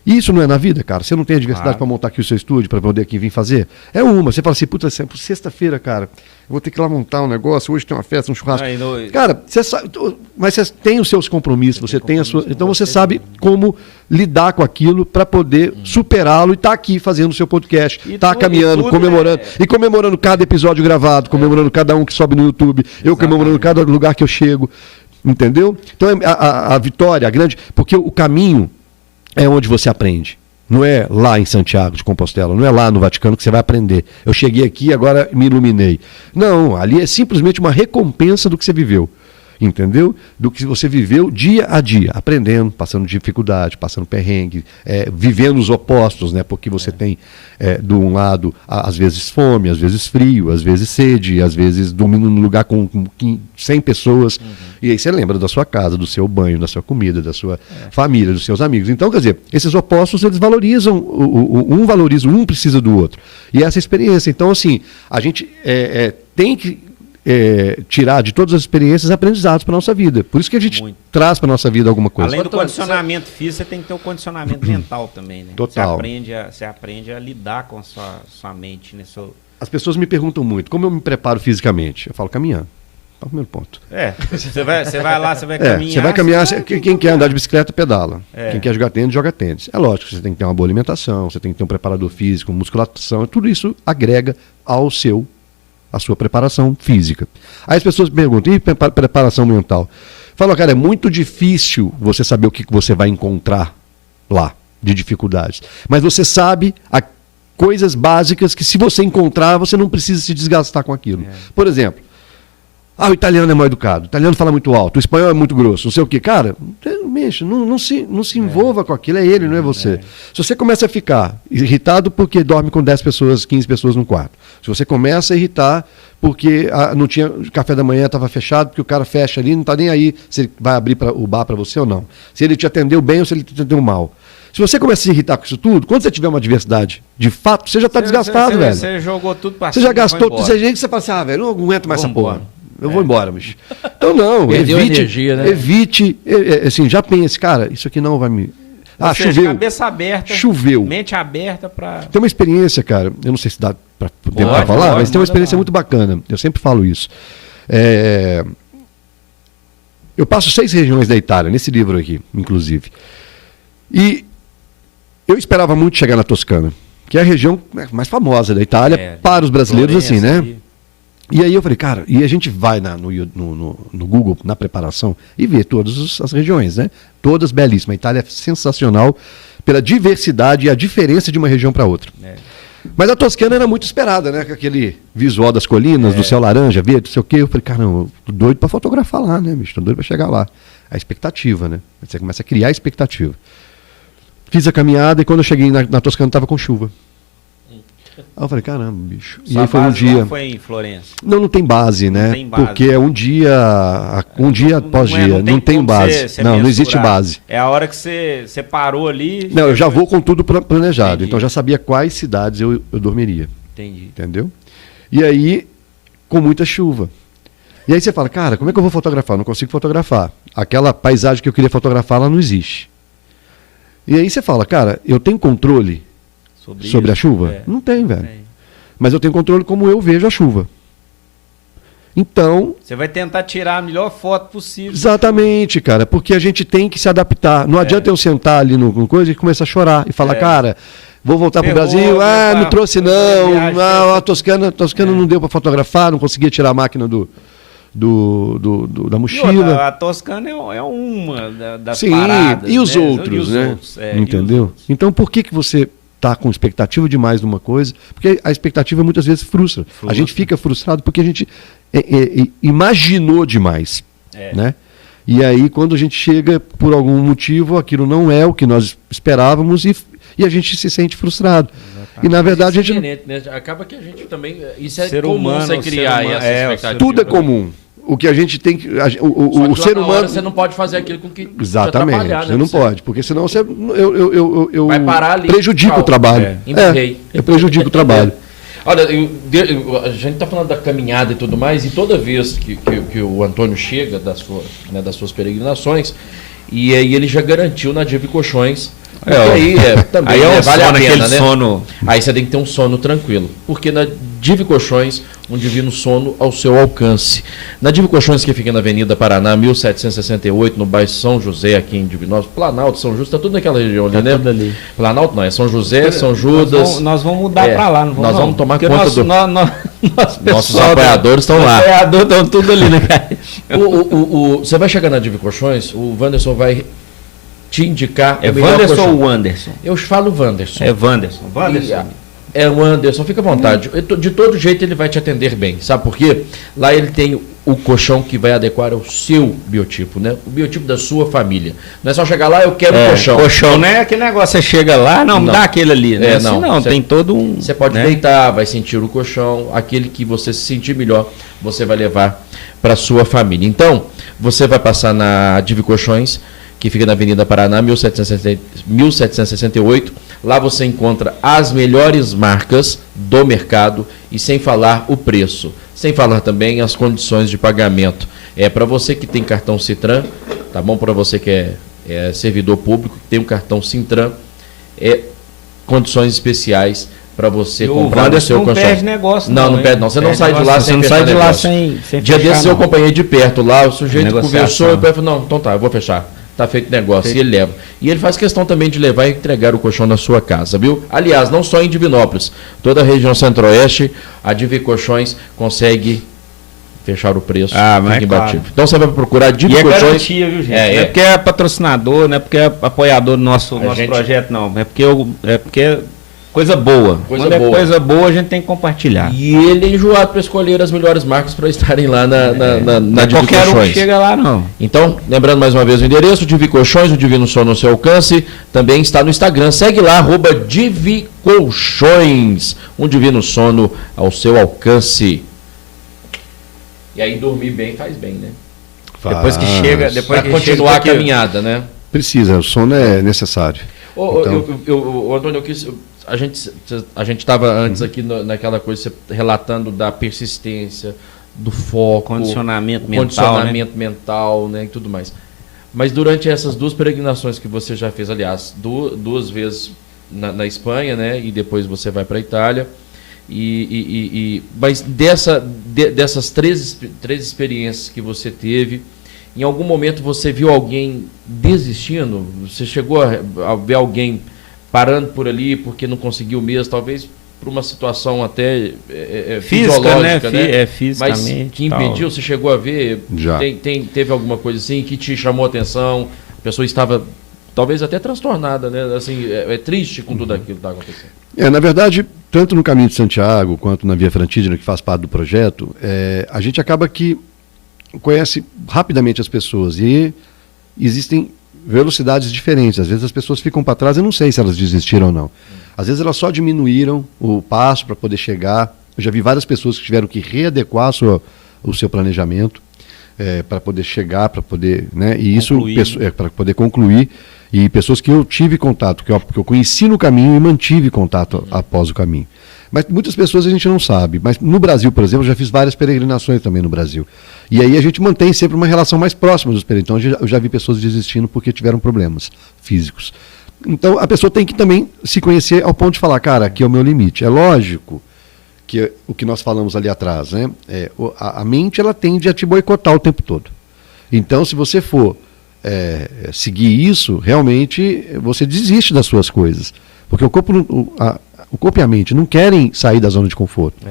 E isso não é na vida, cara. Você não tem adversidade para montar aqui o seu estúdio, para poder aqui vir fazer? É uma. Você fala assim, puta, sexta-feira, cara, eu vou ter que ir lá montar um negócio, hoje tem uma festa, um churrasco. Cara, você sabe, mas você tem os seus compromissos, você tem a sua. Então você sabe como lidar com aquilo para poder superá-lo e estar aqui fazendo o seu podcast, estar caminhando, comemorando. E comemorando cada episódio gravado, comemorando cada um que sobe no YouTube, eu comemorando cada lugar que eu chego. Entendeu? Então a vitória, a grande. Porque o caminho é onde você aprende. Não é lá em Santiago de Compostela, não é lá no Vaticano que você vai aprender. Eu cheguei aqui e agora me iluminei. Não, ali é simplesmente uma recompensa do que você viveu. Entendeu? Do que você viveu dia a dia, aprendendo, passando dificuldade, passando perrengue, vivendo os opostos, né? Porque você tem, de um lado, às vezes fome, às vezes frio, às vezes sede, às vezes dormindo num lugar com 100 pessoas. E aí você lembra da sua casa, do seu banho, da sua comida, da sua família, dos seus amigos. Então, quer dizer, esses opostos, eles valorizam, um valoriza, um precisa do outro. E essa experiência. Então, assim, a gente tem que tirar de todas as experiências aprendizados para a nossa vida. Por isso que a gente traz para a nossa vida alguma coisa. Além do condicionamento físico, você tem que ter o condicionamento mental também, né? Total. Você aprende a lidar com a sua mente, né? As pessoas me perguntam muito, como eu me preparo fisicamente? Eu falo, caminhando. É o primeiro ponto. Você vai lá, você vai caminhar. Você vai caminhar, quem quer andar de bicicleta, pedala. Quem quer jogar tênis, joga tênis. É lógico, você tem que ter uma boa alimentação, você tem que ter um preparador físico, musculação, tudo isso agrega a sua preparação física. Aí as pessoas me perguntam, e preparação mental? Fala, cara, é muito difícil você saber o que você vai encontrar lá, de dificuldades. Mas você sabe coisas básicas que, se você encontrar, você não precisa se desgastar com aquilo. Por exemplo, o italiano é mal educado, o italiano fala muito alto, o espanhol é muito grosso, não sei o quê. Cara, mexa, não se envolva com aquilo, é ele, não é você. Se você começa a ficar irritado porque dorme com 10 pessoas, 15 pessoas no quarto, se você começa a irritar porque não tinha café da manhã, estava fechado, porque o cara fecha ali, não está nem aí se ele vai abrir o bar para você ou não. Se ele te atendeu bem ou se ele te atendeu mal. Se você começa a se irritar com isso tudo, quando você tiver uma adversidade, de fato, você já está desgastado, velho. Você jogou tudo para cima. Você já gastou tudo. Você gente, você fala assim, velho, não aguento mais essa porra. Eu vou embora, bicho. Então não, energia, né? Evite, assim, já pense, cara, isso aqui não vai me... Choveu. Cabeça aberta, choveu. Mente aberta para... Tem uma experiência, cara, eu não sei se dá para poder falar, mas tem uma experiência muito bacana, eu sempre falo isso. Eu passo 6 regiões da Itália, nesse livro aqui, inclusive. E eu esperava muito chegar na Toscana, que é a região mais famosa da Itália, para os brasileiros, assim, né? E aí eu falei, cara, e a gente vai no Google, na preparação, e vê todas as regiões, né? Todas belíssimas. A Itália é sensacional pela diversidade e a diferença de uma região para outra. Mas a Toscana era muito esperada, né? Com aquele visual das colinas, do céu laranja, verde, não sei o quê. Eu falei, caramba, eu tô doido para fotografar lá, né, bicho? Tô doido para chegar lá. A expectativa, né? Você começa a criar a expectativa. Fiz a caminhada e quando eu cheguei na Toscana estava com chuva. Aí eu falei, caramba, bicho. E aí foi um dia. Foi em Florença? Não tem base, né? Tem base. Porque é um dia após dia. Não tem base. Não existe base. É a hora que você parou ali. Não, eu já vou com tudo planejado. Entendi. Então já sabia quais cidades eu dormiria. Entendi. Entendeu? E aí, com muita chuva. E aí você fala, cara, como é que eu vou fotografar? Não consigo fotografar. Aquela paisagem que eu queria fotografar, ela não existe. E aí você fala, cara, eu tenho controle sobre a chuva? Não tem, velho. Mas eu tenho controle como eu vejo a chuva. Então... Você vai tentar tirar a melhor foto possível. Exatamente, cara. Porque a gente tem que se adaptar. Não adianta eu sentar ali no coisa e começar a chorar. E falar, cara, vou voltar pro Brasil. Não trouxe não. A Toscana não deu para fotografar. Não conseguia tirar a máquina da mochila. A Toscana é uma das Sim, paradas. E os outros, né? Entendeu? Então por que você está com expectativa demais de uma coisa? Porque a expectativa muitas vezes frustra. A gente fica frustrado porque a gente imaginou demais, né? E aí, quando a gente chega, por algum motivo, aquilo não é o que nós esperávamos e a gente se sente frustrado. E, na verdade, a gente... Né? Acaba que a gente também... Isso é Ser comum humano, você criar essa expectativa. Tudo é comum. O que a gente tem que... O Só que ser lá na hora humano... você não pode fazer aquilo com que Exatamente. te Você não pode, porque senão você... Eu vai parar ali. prejudico o trabalho. Eu prejudico o trabalho. Olha, a gente está falando da caminhada e tudo mais, e toda vez que o Antônio chega das suas peregrinações, e aí ele já garantiu na Divi Colchões. Aí também vale a pena, né? Sono. Aí você tem que ter um sono tranquilo. Porque na Divi Colchões, um divino sono ao seu alcance. Na Divi Colchões, que fica na Avenida Paraná, 1768, no bairro São José, aqui em Divinópolis, Planalto, São Justo, está tudo naquela região ali, né? Tudo ali. Planalto não, é São José, São Judas. Nós vamos mudar para lá, não vamos? Nós vamos tomar Porque conta nossos apoiadores estão lá. Os apoiadores estão tudo ali, né, cara? Você vai chegar na Divi Colchões, o Wanderson vai te indicar. É Wanderson ou Wanderson? Eu falo Wanderson. É Wanderson. É o Anderson, fica à vontade. De todo jeito ele vai te atender bem. Sabe por quê? Lá ele tem o colchão que vai adequar ao seu biotipo, né? O biotipo da sua família. Não é só chegar lá, eu quero um colchão. Colchão não é aquele negócio, você chega lá, não dá aquele ali, né? Não, tem todo um... Você pode deitar, vai sentir o colchão, aquele que você se sentir melhor, você vai levar para sua família. Então, você vai passar na Divi Colchões, que fica na Avenida Paraná, 1768. Lá você encontra as melhores marcas do mercado e sem falar o preço. Sem falar também as condições de pagamento. Para você que tem cartão Citran, tá bom? Para você que é servidor público, que tem um cartão Cintran, condições especiais para você comprar o seu colchão. Não perde negócio, não perde não. Você não sai de lá sem fechar negócio. Dia desses eu acompanhei de perto lá, o sujeito conversou e falou, não, então tá, eu vou fechar. Está feito negócio, e ele leva. E ele faz questão também de levar e entregar o colchão na sua casa, viu? Aliás, não só em Divinópolis, toda a região centro-oeste, a Divi Colchões consegue fechar o preço, fica imbatível. Então você vai procurar Divi Colchões. Garantia, viu, gente? Não é porque é patrocinador, não é porque é apoiador do nosso projeto, não. É porque coisa boa. Quando é coisa boa, a gente tem que compartilhar. E ele é enjoado para escolher as melhores marcas para estarem lá na Divi Colchões. Qualquer um que chega lá, não. Então, lembrando mais uma vez o endereço, Divi Colchões, o Divino Sono ao seu alcance, também está no Instagram. Segue lá, @Divi Colchões, um divino sono ao seu alcance. E aí dormir bem faz bem, né? Depois que chega, para continuar a caminhada, né? Precisa, o sono é necessário. Antônio, a gente estava antes aqui naquela coisa, você relatando da persistência, do foco, condicionamento mental, né, e tudo mais. Mas durante essas duas peregrinações que você já fez, aliás, duas vezes na Espanha, né, e depois você vai para a Itália, mas dessas três experiências que você teve, em algum momento você viu alguém desistindo? Você chegou a ver alguém parando por ali porque não conseguiu mesmo, talvez por uma situação até fisiológica, né? Fisicamente. Mas que impediu, você chegou a ver? Já. Teve alguma coisa assim que te chamou a atenção? A pessoa estava talvez até transtornada, né? Assim, triste com tudo aquilo que está acontecendo. Na verdade, tanto no Caminho de Santiago quanto na Via Frantígena, que faz parte do projeto, a gente acaba que conhece rapidamente as pessoas e existem velocidades diferentes. Às vezes as pessoas ficam para trás, eu não sei se elas desistiram ou não. Às vezes elas só diminuíram o passo para poder chegar. Eu já vi várias pessoas que tiveram que readequar o seu planejamento para poder chegar, para poder, né? E concluir, isso para poder concluir. E pessoas que eu tive contato, que eu conheci no caminho e mantive contato após o caminho. Mas muitas pessoas a gente não sabe. Mas no Brasil, por exemplo, eu já fiz várias peregrinações também no Brasil. E aí a gente mantém sempre uma relação mais próxima dos peregrinos. Então eu já vi pessoas desistindo porque tiveram problemas físicos. Então a pessoa tem que também se conhecer ao ponto de falar, cara, aqui é o meu limite. É lógico que o que nós falamos ali atrás, né? A mente ela tende a te boicotar o tempo todo. Então se você for seguir isso, realmente você desiste das suas coisas. Porque o corpo e a mente não querem sair da zona de conforto.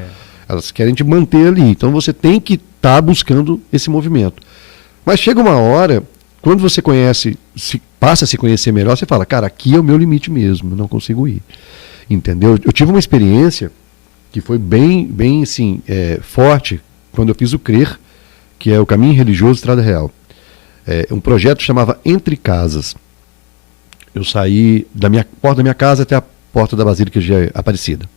Elas querem te manter ali. Então você tem que estar buscando esse movimento. Mas chega uma hora, quando você passa a se conhecer melhor, você fala, cara, aqui é o meu limite mesmo, eu não consigo ir. Entendeu? Eu tive uma experiência que foi bem assim, forte quando eu fiz o CRER, que é o Caminho Religioso Estrada Real. Um projeto chamava Entre Casas. Eu saí da porta da minha casa até a porta da Basílica de Aparecida.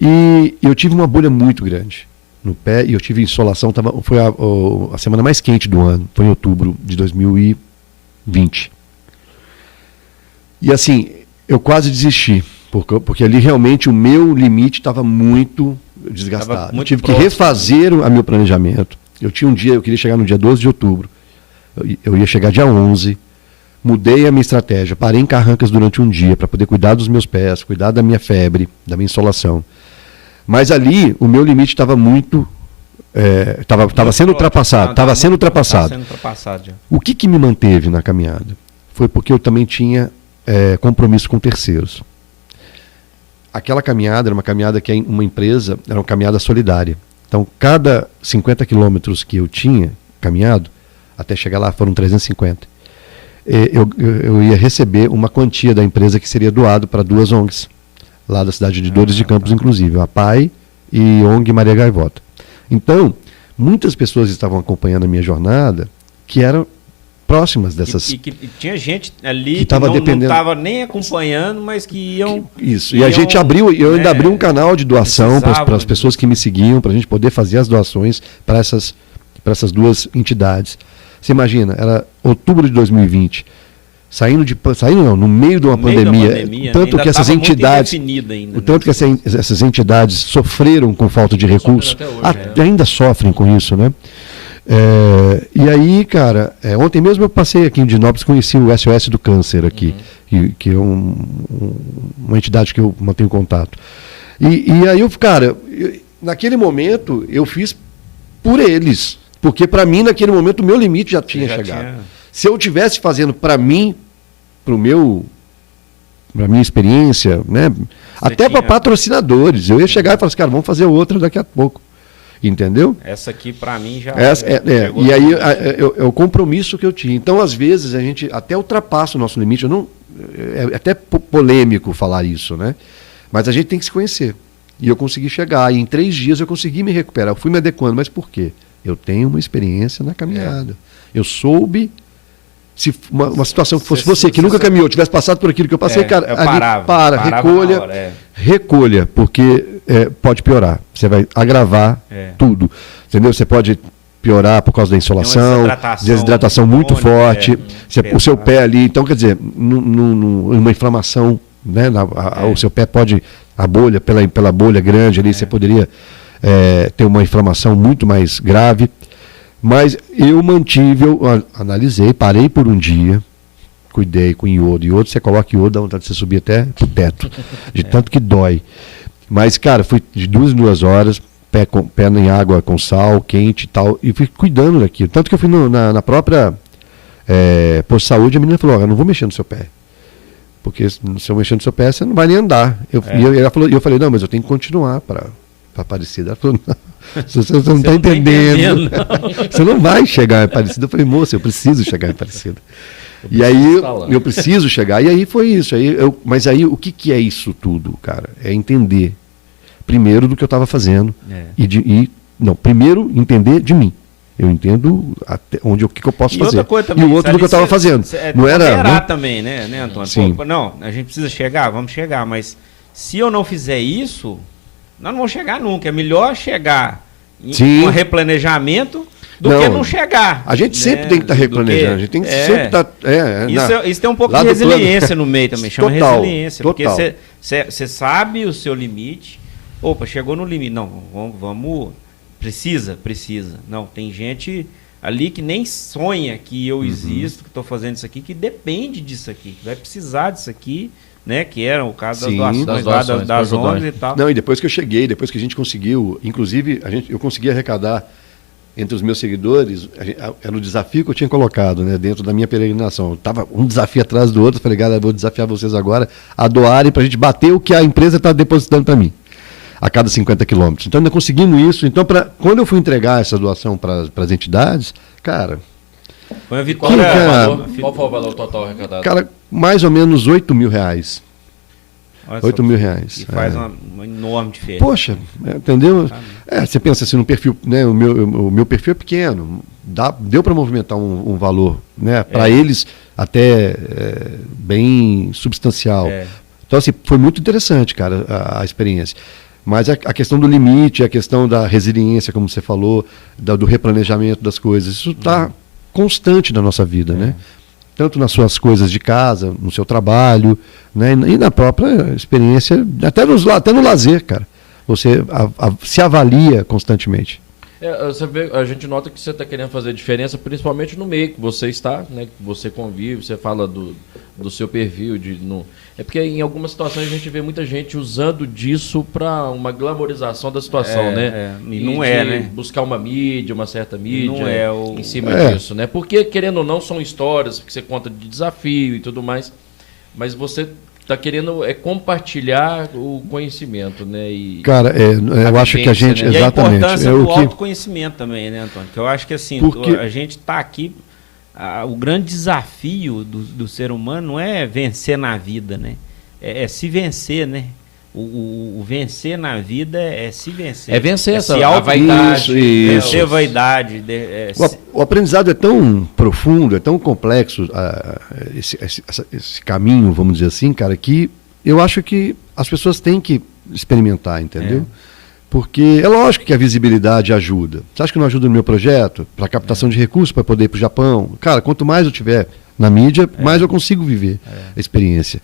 E eu tive uma bolha muito grande no pé e eu tive insolação. Foi a semana mais quente do ano, foi em outubro de 2020. E assim, eu quase desisti, porque ali realmente o meu limite estava muito desgastado. Eu tive que refazer o meu planejamento. Eu queria chegar no dia 12 de outubro. Eu ia chegar dia 11. Mudei a minha estratégia, parei em Carrancas durante um dia para poder cuidar dos meus pés, cuidar da minha febre, da minha insolação. Mas ali o meu limite estava muito... Estava sendo ultrapassado. Estava sendo ultrapassado. O que me manteve na caminhada? Foi porque eu também tinha compromisso com terceiros. Aquela caminhada era uma caminhada que uma empresa, era uma caminhada solidária. Então, cada 50 quilômetros que eu tinha caminhado, até chegar lá foram 350. Eu ia receber uma quantia da empresa que seria doado para 2 ONGs, lá da cidade de Dores de Campos, inclusive, a PAI e ONG Maria Gaivota. Então, muitas pessoas estavam acompanhando a minha jornada que eram próximas dessas... E tinha gente ali que não estava nem acompanhando, mas que iam... Isso, e a gente eu ainda abri um canal de doação para as pessoas que me seguiam, para a gente poder fazer as doações para essas 2 entidades. Você imagina, era outubro de 2020, no meio de uma pandemia, tanto que essas entidades, essas entidades sofreram com falta de recursos, ainda sofrem com isso, né? E aí, cara, ontem mesmo eu passei aqui em Divinópolis, conheci o SOS do Câncer aqui, que é uma entidade que eu mantenho contato. E aí, naquele momento, eu fiz por eles. Porque para mim, naquele momento, o meu limite já tinha chegado. Se eu estivesse fazendo para mim, para minha experiência, né? Até para patrocinadores, eu ia chegar e falar assim, cara, vamos fazer outra daqui a pouco. Entendeu? Essa aqui para mim já... E aí é o compromisso que eu tinha. Então, às vezes, a gente até ultrapassa o nosso limite. É até polêmico falar isso, né? Mas a gente tem que se conhecer. E eu consegui chegar. E em 3 dias eu consegui me recuperar. Eu fui me adequando. Mas por quê? Eu tenho uma experiência na caminhada. Eu soube... Se uma situação que fosse você que nunca caminhou, tivesse passado por aquilo que eu passei, cara, recolha, porque pode piorar. Você vai agravar tudo. Entendeu? Você pode piorar por causa da insolação, desidratação muito forte, o seu pé ali. Então, quer dizer, uma inflamação, né? O seu pé pode, a bolha, pela bolha grande ali, você poderia ter uma inflamação muito mais grave. Mas eu analisei, parei por um dia, cuidei com iodo. Iodo, você coloca iodo, dá vontade de você subir até pro teto, de tanto que dói. Mas, cara, fui de 2 em 2 horas, pé em água com sal, quente e tal, e fui cuidando daquilo. Tanto que eu fui na própria posto de saúde, a menina falou, eu não vou mexer no seu pé. Porque se eu mexer no seu pé, você não vai nem andar. E eu falei, não, mas eu tenho que continuar para Aparecida. Ela falou, não, você não está entendendo. Você não vai chegar em Aparecida. Eu falei, moça, eu preciso chegar em Aparecida. E aí eu preciso chegar. E aí foi isso. Mas aí o que é isso tudo, cara? É entender primeiro do que eu estava fazendo. Primeiro entender de mim. Eu entendo até o que eu posso fazer. Também, e o outro do que eu estava fazendo. Não era também, né, Antônio? Sim. Pô, não, a gente precisa chegar, vamos chegar. Mas se eu não fizer isso, nós não vamos chegar nunca. É melhor chegar com um replanejamento do que não chegar. A gente sempre tem que estar replanejando. A gente tem que sempre estar... Isso tem um pouco de resiliência no meio também. Chama resiliência. Total. Porque você sabe o seu limite. Opa, chegou no limite. Não, vamos... Precisa. Não, tem gente ali que nem sonha que eu existo, que estou fazendo isso aqui, que depende disso aqui, que vai precisar disso aqui, né? Que era o caso das doações das ONGs e tal. Não, e depois que eu cheguei, depois que a gente conseguiu, inclusive eu consegui arrecadar entre os meus seguidores, era o desafio que eu tinha colocado, né, dentro da minha peregrinação. Estava um desafio atrás do outro, falei, galera, vou desafiar vocês agora a doarem para a gente bater o que a empresa está depositando para mim, a cada 50 quilômetros. Então, ainda conseguindo isso, então, quando eu fui entregar essa doação para as entidades, cara... Foi uma vitória. Qual foi o valor total arrecadado? Cara, mais ou menos R$8 mil. Olha R$8 só, mil. E faz uma enorme diferença. Poxa, entendeu? Você pensa assim no perfil, né? O meu perfil é pequeno, deu para movimentar um valor, né? Para eles até bem substancial. Então, assim, foi muito interessante, cara, a experiência. Mas a questão do limite, a questão da resiliência, como você falou, do replanejamento das coisas, isso está constante na nossa vida, né? Tanto nas suas coisas de casa, no seu trabalho, né? E na própria experiência, até no lazer, cara. Você se avalia constantemente. Você vê, a gente nota que você está querendo fazer diferença, principalmente no meio que você está, né? Que você convive, você fala do seu perfil. É porque em algumas situações a gente vê muita gente usando disso para uma glamorização da situação, né? E não né? Buscar uma mídia, uma certa mídia não em cima disso, né? Porque, querendo ou não, são histórias que você conta de desafio e tudo mais, mas você está querendo compartilhar o conhecimento, né? Cara, eu acho que a gente... Né? Exatamente. E a importância do autoconhecimento também, né, Antônio? Que eu acho que assim, a gente está aqui... O grande desafio do ser humano não é vencer na vida, né? É se vencer, né? O vencer na vida é se vencer. É vencer a vaidade. Vencer a vaidade. O aprendizado é tão profundo, é tão complexo, esse caminho, vamos dizer assim, cara, que eu acho que as pessoas têm que experimentar, entendeu? Porque é lógico que a visibilidade ajuda. Você acha que não ajuda no meu projeto? Para captação de recursos, para poder ir para o Japão? Cara, quanto mais eu tiver na mídia, mais eu consigo viver a experiência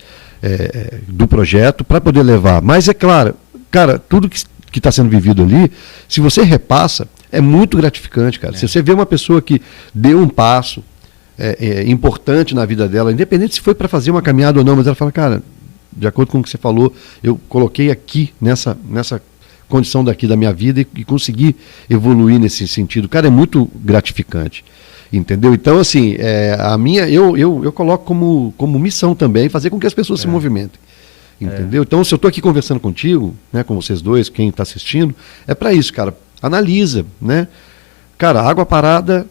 do projeto para poder levar. Mas é claro, cara, tudo que está sendo vivido ali, se você repassa, é muito gratificante, cara. Se você vê uma pessoa que deu um passo importante na vida dela, independente se foi para fazer uma caminhada ou não, mas ela fala, cara, de acordo com o que você falou, eu coloquei aqui nessa condição daqui da minha vida e conseguir evoluir nesse sentido. Cara, é muito gratificante, entendeu? Então, assim, eu coloco como missão também fazer com que as pessoas se movimentem, entendeu? Então, se eu estou aqui conversando contigo, né, com vocês dois, quem está assistindo, é para isso, cara. Analisa, né? Cara, água parada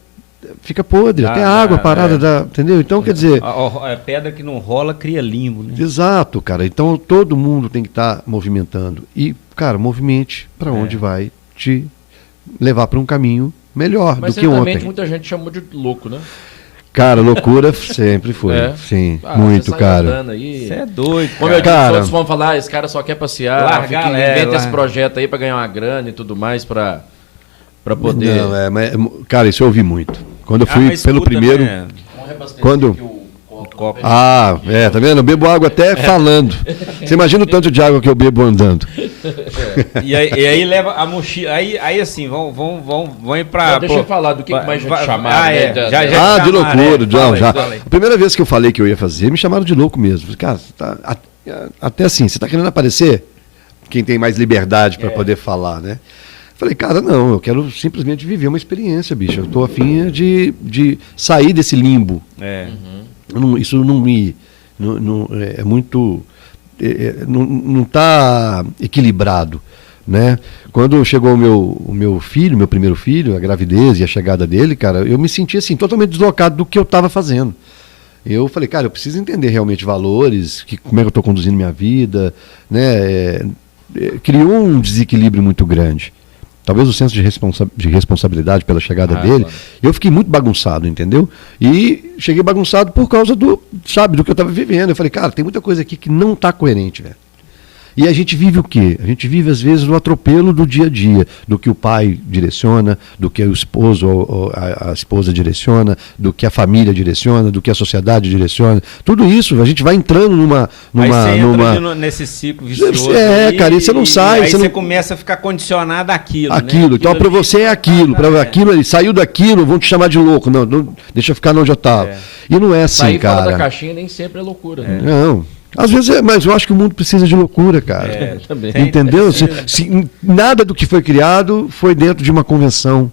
fica podre, até a água parada, entendeu? Então, quer dizer... A pedra que não rola cria limbo, né? Exato, cara. Então, todo mundo tem que estar movimentando. E, cara, movimente para onde vai te levar para um caminho melhor do que ontem. Mas muita gente chamou de louco, né? Cara, loucura sempre foi. Sim, muito, cara. Você é doido, como eu disse, todos vão falar, esse cara só quer passear, inventa esse projeto aí para ganhar uma grana e tudo mais para poder... Não, mas, cara, isso eu ouvi muito. Quando eu fui pelo primeiro... Quando... tá vendo? Eu bebo água até falando. Você imagina o tanto de água que eu bebo andando. E aí leva a mochila. Aí assim, vão ir pra. Deixa eu falar do que mais já te chamaram. De loucura. Já. A primeira vez que eu falei que eu ia fazer, me chamaram de louco mesmo. Falei, cara, até assim, você tá querendo aparecer? Quem tem mais liberdade para poder falar, né? Falei, cara, não, eu quero simplesmente viver uma experiência, bicho. Eu tô afim de sair desse limbo. Isso não me... é muito... não está equilibrado, né? Quando chegou o meu filho, meu primeiro filho, a gravidez e a chegada dele, cara, eu me senti assim, totalmente deslocado do que eu estava fazendo. Eu falei, cara, eu preciso entender realmente valores, como é que eu estou conduzindo minha vida, né? Criou um desequilíbrio muito grande. Talvez o senso de responsabilidade pela chegada dele. Claro. Eu fiquei muito bagunçado, entendeu? E cheguei bagunçado por causa do que eu estava vivendo. Eu falei, cara, tem muita coisa aqui que não está coerente, velho. E a gente vive o quê? A gente vive, às vezes, o atropelo do dia a dia, do que o pai direciona, do que o esposo ou a esposa direciona, do que a família direciona, do que a sociedade direciona. Tudo isso, a gente vai entrando aí você entra nesse ciclo vicioso. Cara, e você não sai. Aí você começa a ficar condicionado àquilo. Aquilo. Né? Então, para você é aquilo. Para aquilo, ele saiu daquilo, vão te chamar de louco. Não, deixa eu ficar onde eu estava. E não é assim, cara. Sair fora da caixinha nem sempre é loucura. Né? Não. Às vezes mas eu acho que o mundo precisa de loucura, cara. Também. Entendeu? Nada do que foi criado foi dentro de uma convenção.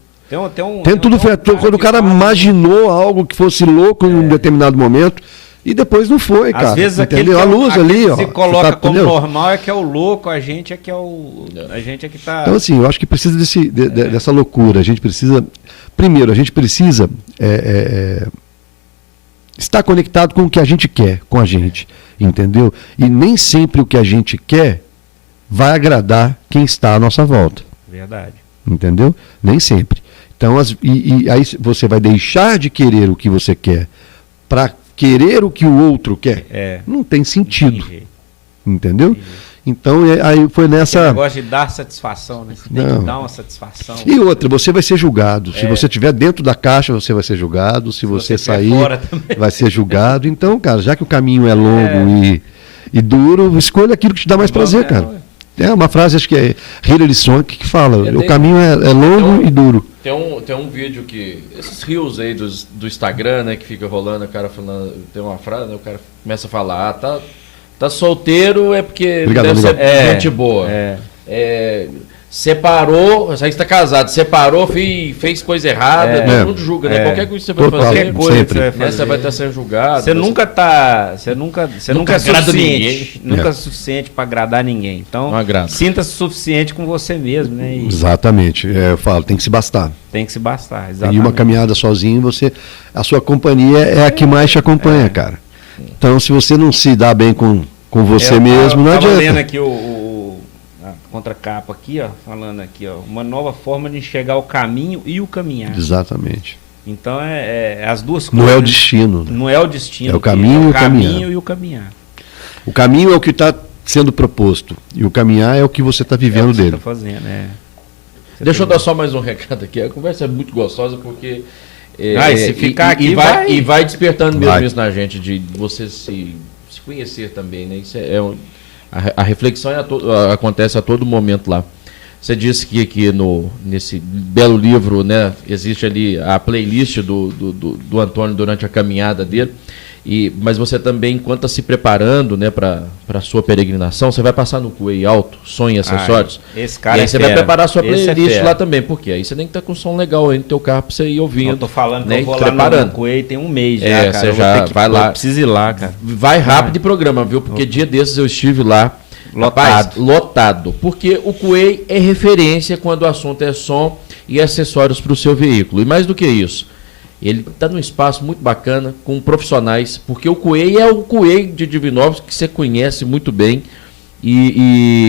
Quando o cara imaginou algo que fosse louco em um determinado momento, e depois não foi, cara. Às vezes entendeu? A luz ali, ó. Se coloca como normal é que é o louco, a gente é que tá... Então, assim, eu acho que precisa dessa loucura. A gente precisa... Primeiro, a gente precisa está conectado com o que a gente quer, com a gente, entendeu? E nem sempre o que a gente quer vai agradar quem está à nossa volta. Verdade. Entendeu? Nem sempre. Então, e aí você vai deixar de querer o que você quer para querer o que o outro quer. Não tem sentido. Entendi. Entendeu? Então, aí foi nessa... Esse negócio de dar satisfação, né? Você tem que dar uma satisfação. E outra, você vai ser julgado. Se você estiver dentro da caixa, você vai ser julgado. Se você sair, vai ser julgado. Então, cara, já que o caminho é longo e duro, escolha aquilo que te dá mais prazer, cara. É uma frase, acho que é Hilary Swank, que fala, o caminho é longo e duro. Tem um vídeo que... Esses rios aí do Instagram, né, que fica rolando, o cara falando... Tem uma frase, né, o cara começa a falar, tá solteiro é porque deve ser gente boa. Separou, você está casado, separou, fez coisa errada, todo mundo julga, né? Qualquer coisa que você vai fazer, qualquer coisa que você vai fazer, você vai estar sendo julgado. Você nunca é suficiente, nunca é suficiente para agradar ninguém. Então, sinta-se suficiente com você mesmo, né? Exatamente. Eu falo, tem que se bastar. Tem que se bastar, exatamente. E uma caminhada sozinho, a sua companhia é a que mais te acompanha, cara. Então, se você não se dá bem com você mesmo, não adianta. Eu estava lendo aqui a contracapa aqui, ó, falando aqui, ó, uma nova forma de enxergar o caminho e o caminhar. Exatamente. Então, as duas coisas. Não é o destino. Não é o destino. É o caminho e o caminho e o caminhar. O caminho é o que está sendo proposto. E o caminhar é o que você está vivendo dele. Você está fazendo, Deixa eu dar só mais um recado aqui. A conversa é muito gostosa porque... se ficar aqui e vai despertando mesmo isso na gente, de você se conhecer também, né? Isso a reflexão acontece a todo momento lá. Você disse que aqui nesse belo livro, né, existe ali a playlist do Antônio durante a caminhada dele. Mas você também, enquanto está se preparando, né, para a sua peregrinação, você vai passar no Cuey Alto, som e acessórios. Esse cara e aí você vai preparar a sua playlist lá também, porque aí você tem que estar com som legal aí no teu carro para você ir ouvindo. Eu tô falando que né, eu vou lá no Cuey tem um mês já, cara. Você já vai lá. Eu preciso ir lá, cara. Vai rápido de programa, viu? Porque dia desses eu estive lá. Lotado. Porque o Cuey é referência quando o assunto é som e acessórios para o seu veículo. E mais do que isso, ele está num espaço muito bacana, com profissionais, porque o Cuey é o Cuey de Divinópolis, que você conhece muito bem.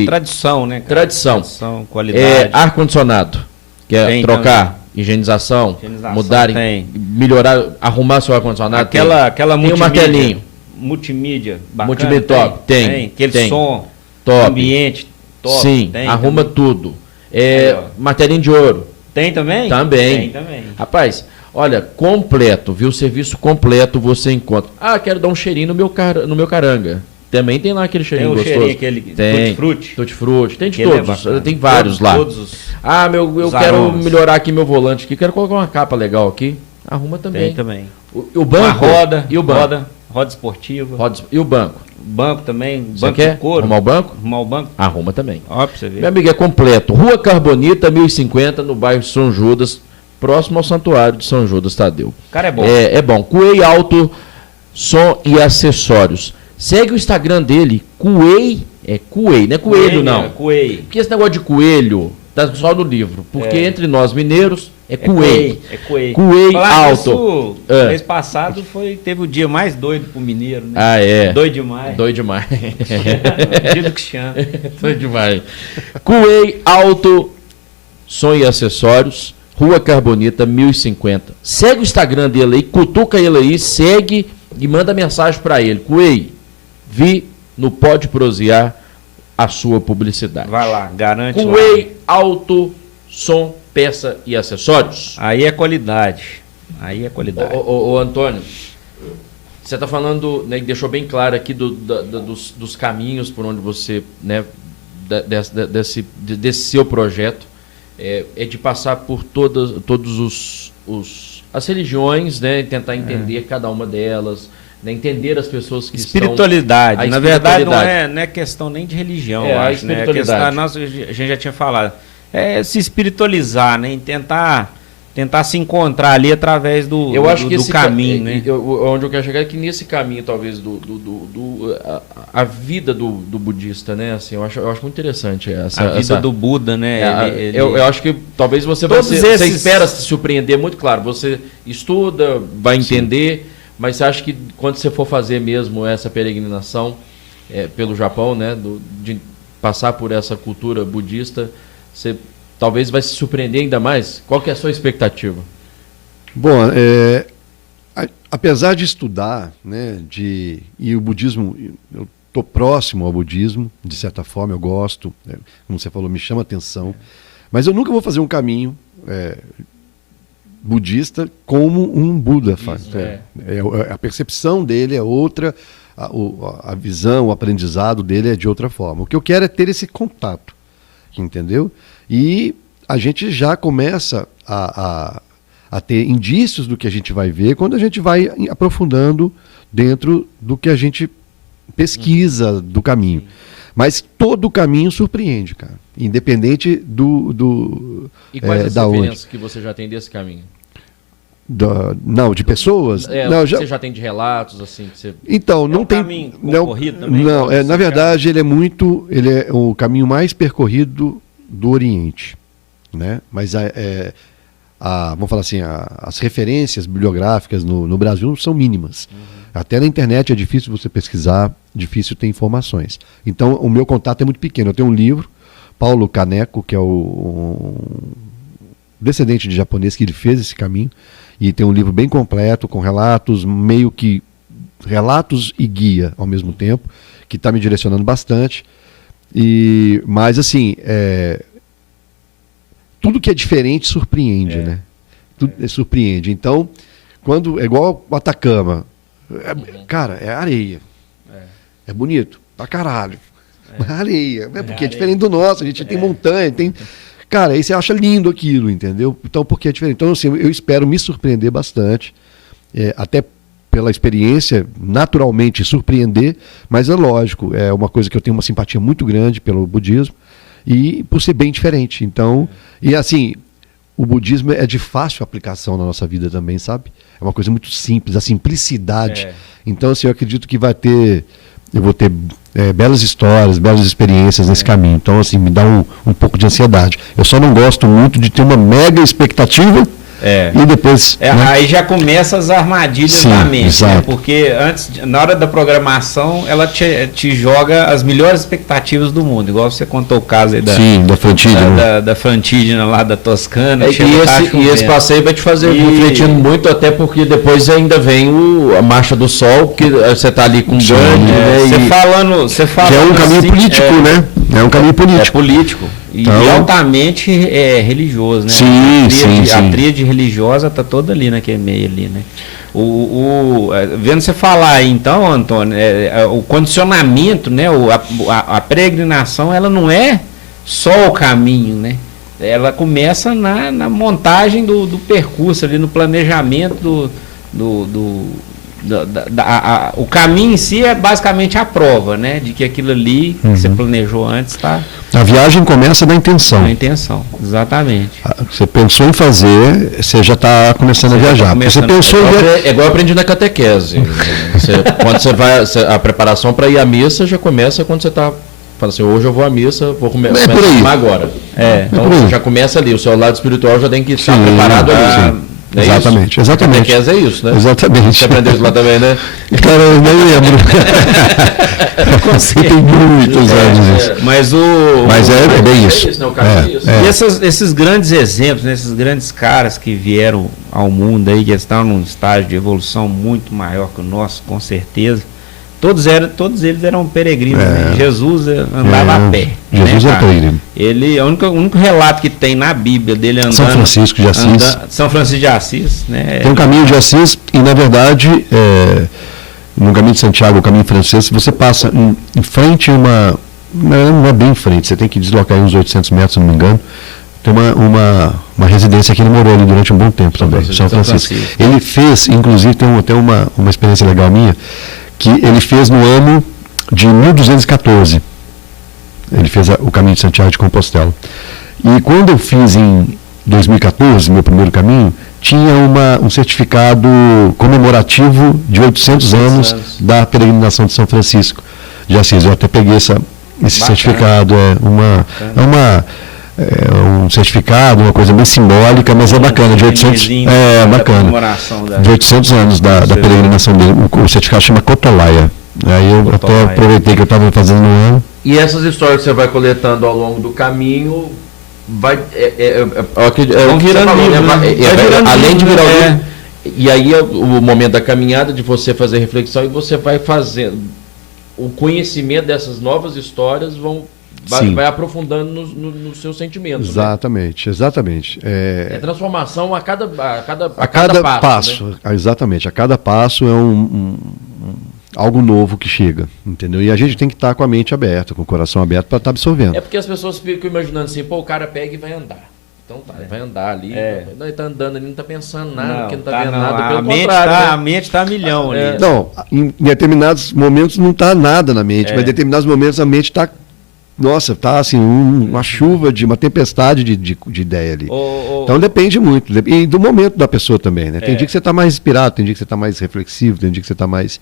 Tradição, né, cara? Tradição, qualidade. Ar-condicionado, que é trocar, higienização, mudar, melhorar, arrumar seu ar-condicionado. Aquela tem um martelinho. Multimídia, bacana. Multimídia top, tem. Aquele som, top. Ambiente, top. Sim, arruma também. Tudo. Martelinho de ouro. Tem também? Tem também. Rapaz, olha, completo, viu? Serviço completo você encontra. Quero dar um cheirinho no meu caranga. Também tem lá aquele cheirinho gostoso. Cheirinho, aquele tutti-frutti. Tem de todos, tem vários lá. Eu quero aromas. melhorar aqui meu volante aqui, quero colocar uma capa legal aqui. Arruma também. Tem também. O banco. Roda esportiva. E o banco? Banco também. Você banco quer de couro. Arrumar o banco? Arrumar o banco. Arruma também. Ó, pra você ver. Meu amigo, é completo. Rua Carbonita, 1050, no bairro São Judas, próximo ao Santuário de São Judas Tadeu. Cara, é bom. É bom. Cuey Alto, som e acessórios. Segue o Instagram dele, Cuey. É Cuey, não é coelho, não. É Cuey. Porque esse negócio de coelho tá só no livro. Porque entre nós mineiros é Cuey. É Cuey. Cuey Alto. Mês passado teve o dia mais doido pro mineiro, né? Doido demais. Dia do Cristiano. Doido demais. Cuey Alto, som e acessórios, Rua Carbonita, 1050. Segue o Instagram dele aí, cutuca ele aí, segue e manda mensagem para ele. Cuey, vi no Pode Prosear a sua publicidade. Vai lá, garante lá. Cuey Alto, som, peça e acessórios. Aí é qualidade. Ô, Antônio, você está falando, né, deixou bem claro aqui dos caminhos por onde você, né, desse seu projeto, é de passar por todos as religiões, né, tentar entender cada uma delas, né, entender as pessoas que espiritualidade. estão... Na verdade, não é questão nem de religião, eu acho, né? A gente já tinha falado. É se espiritualizar, né? Em tentar se encontrar ali através do caminho, né? Onde eu quero chegar é que nesse caminho, talvez, a vida do budista, né? Assim, eu acho muito interessante a vida do Buda, né? Eu acho que talvez você espera se surpreender muito, claro. Você estuda, vai entender, Mas você acha que quando você for fazer mesmo essa peregrinação pelo Japão, né, de passar por essa cultura budista, você talvez vai se surpreender ainda mais? Qual que é a sua expectativa? Bom, apesar de estudar, né, e o budismo, eu estou próximo ao budismo, de certa forma, eu gosto, como você falou, me chama atenção, mas eu nunca vou fazer um caminho budista como um Buda faz. A percepção dele é outra, a visão, o aprendizado dele é de outra forma. O que eu quero é ter esse contato, entendeu? E a gente já começa a ter indícios do que a gente vai ver quando a gente vai aprofundando dentro do que a gente pesquisa do caminho. Mas todo o caminho surpreende, cara. Independente E quais as referências que você já tem desse caminho? Não, de pessoas? Você já tem de relatos, assim? Que você... Então, não tem... caminho percorrido também? Não, na verdade, ele é o caminho mais percorrido do Oriente, né? Mas vamos falar assim, as referências bibliográficas no Brasil são mínimas. Até na internet é difícil você pesquisar, difícil ter informações. Então, o meu contato é muito pequeno. Eu tenho um livro, Paulo Kaneko, que é um descendente de japonês, que ele fez esse caminho, e tem um livro bem completo, com relatos, meio que relatos e guia ao mesmo tempo, que está me direcionando bastante. Mas, assim, tudo que é diferente surpreende, né? Tudo surpreende. Então, é igual o Atacama. Cara, é areia. É bonito, pra caralho. É areia. Porque é diferente do nosso, a gente tem montanha, tem... Cara, aí você acha lindo aquilo, entendeu? Então, porque é diferente. Então, assim, eu espero me surpreender bastante, até pela experiência, naturalmente surpreender, mas é lógico, é uma coisa que eu tenho uma simpatia muito grande pelo budismo, e por ser bem diferente. Então, e assim, o budismo é de fácil aplicação na nossa vida também, sabe? É uma coisa muito simples, a simplicidade. Então, assim, eu acredito que eu vou ter belas histórias, belas experiências nesse caminho. Então, assim, me dá um pouco de ansiedade. Eu só não gosto muito de ter uma mega expectativa e depois... né? Aí já começa as armadilhas da mente, né? Porque na hora da programação, ela te joga as melhores expectativas do mundo, igual você contou o caso aí da Fantígena. Da Fantígena lá da Toscana. E esse passeio vai te fazer refletindo muito, até porque depois ainda vem a Marcha do Sol, que você está ali com o Gandhi, né? Você fala que é um caminho político, né? É um caminho político. É político. E altamente religioso, né? Sim. A tríade religiosa está toda ali naquele meio ali, né? Vendo você falar aí, então, Antônio, o condicionamento, né? A peregrinação, ela não é só o caminho, né? Ela começa na montagem do percurso ali, no planejamento o caminho em si é basicamente a prova, né? De que aquilo ali que você planejou antes está... A viagem começa na intenção. Na intenção, exatamente. Você pensou em fazer, você já está começando a viajar. Você pensou é igual eu aprendi na catequese. Quando você vai, a preparação para ir à missa já começa quando você está... Fala assim, hoje eu vou à missa, vou começar a fumar agora. Então você já começa ali, o seu lado espiritual já tem que estar preparado ali. É exatamente. A catequese é isso, né? Exatamente. Você aprendeu isso lá também, né? Cara, eu nem lembro. Tem muitos anos isso. Mas é bem isso. E esses grandes exemplos, né, esses grandes caras que vieram ao mundo aí, que estão num estágio de evolução muito maior que o nosso, com certeza. Todos eles eram peregrinos, né? Jesus andava a pé. Jesus é peregrino. O único relato que tem na Bíblia dele andando... São Francisco de Assis. São Francisco de Assis, né? Tem um caminho de Assis e, na verdade, no caminho de Santiago, o caminho francês, você passa em frente a uma... Não é bem em frente, você tem que deslocar uns 800 metros, se não me engano. Tem uma residência que ele morou ali durante um bom tempo também, São Francisco. Ele fez, inclusive, tem até uma experiência legal minha, que ele fez no ano de 1214. Ele fez o caminho de Santiago de Compostela. E quando eu fiz em 2014, meu primeiro caminho, tinha um certificado comemorativo de 800 anos da peregrinação de São Francisco de Assis. Eu até peguei esse certificado. um certificado, uma coisa bem simbólica, mas é bacana, de 800, bacana, de 800 anos da peregrinação dele. O certificado chama Cotolaia. Aí eu até aproveitei que eu estava fazendo um ano. E essas histórias que você vai coletando ao longo do caminho, vão virando livro, além de virar o livro. E aí é o momento da caminhada, de você fazer reflexão, e você vai fazendo o conhecimento dessas novas histórias, vai aprofundando nos seus sentimentos. Exatamente, né? Exatamente. É transformação a cada passo. Né? Exatamente, a cada passo é algo novo que chega, entendeu? E a gente tem que estar com a mente aberta, com o coração aberto para estar absorvendo. É porque as pessoas ficam imaginando assim, o cara pega e vai andar. Então ele vai andar ali, ele está andando ali, não está pensando nada, porque não está vendo nada, pelo contrário. A mente está a milhão ali. Não, em determinados momentos não está nada na mente, mas em determinados momentos a mente está, está assim, uma chuva, uma tempestade de ideia ali. Então depende muito, e do momento da pessoa também, né? Tem dia que você está mais inspirado, tem dia que você está mais reflexivo, tem dia que você está mais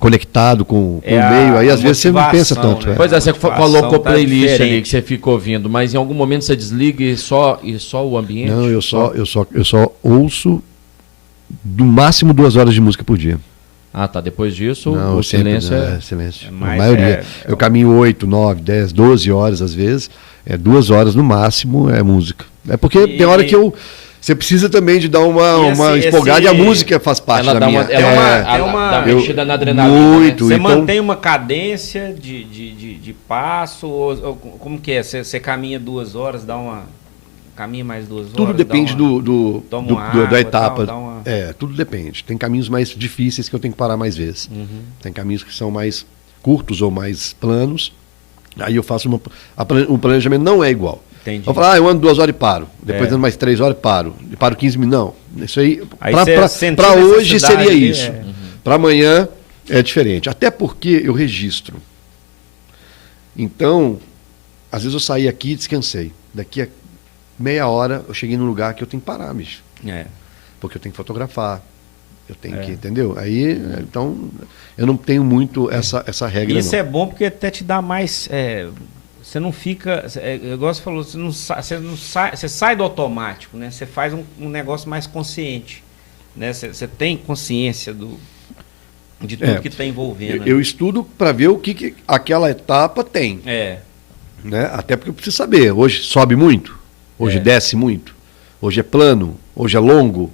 conectado com o meio, aí às vezes você não pensa tanto. Né? Pois é, você colocou playlist ali que você fica ouvindo, mas em algum momento você desliga e só o ambiente? Não, eu só ouço no máximo 2 horas de música por dia. Ah, tá. Depois disso, o silêncio silêncio. A maioria. Eu caminho 8, 9, 10, 12 horas às vezes. 2 horas no máximo é música. É porque tem hora que você precisa também de dar uma empolgada, e a música faz parte da minha. Dá uma mexida na adrenalina. Muito. Você mantém uma cadência de passo? Ou como que é? Você caminha 2 horas, caminha mais 2 horas? Tudo depende da etapa. Tudo depende. Tem caminhos mais difíceis que eu tenho que parar mais vezes. Tem caminhos que são mais curtos ou mais planos. Aí eu faço o planejamento não é igual. Entendi. Eu falo, eu ando 2 horas e paro. Depois ando mais 3 horas e paro. E paro 15 minutos. Não. Isso aí para hoje seria isso. Para amanhã é diferente. Até porque eu registro. Então, às vezes eu saí aqui e descansei. Daqui a meia hora eu cheguei num lugar que eu tenho que parar, bicho. Porque eu tenho que fotografar. Eu tenho que, entendeu? Aí, então, eu não tenho muito essa regra. Isso é bom porque até te dá mais. Você não fica, igual você falou, você sai do automático, né? Você faz um negócio mais consciente, né? Você tem consciência de tudo que está envolvendo. Eu estudo para ver o que aquela etapa tem. Né? Até porque eu preciso saber, hoje sobe muito, hoje desce muito, hoje é plano, hoje é longo,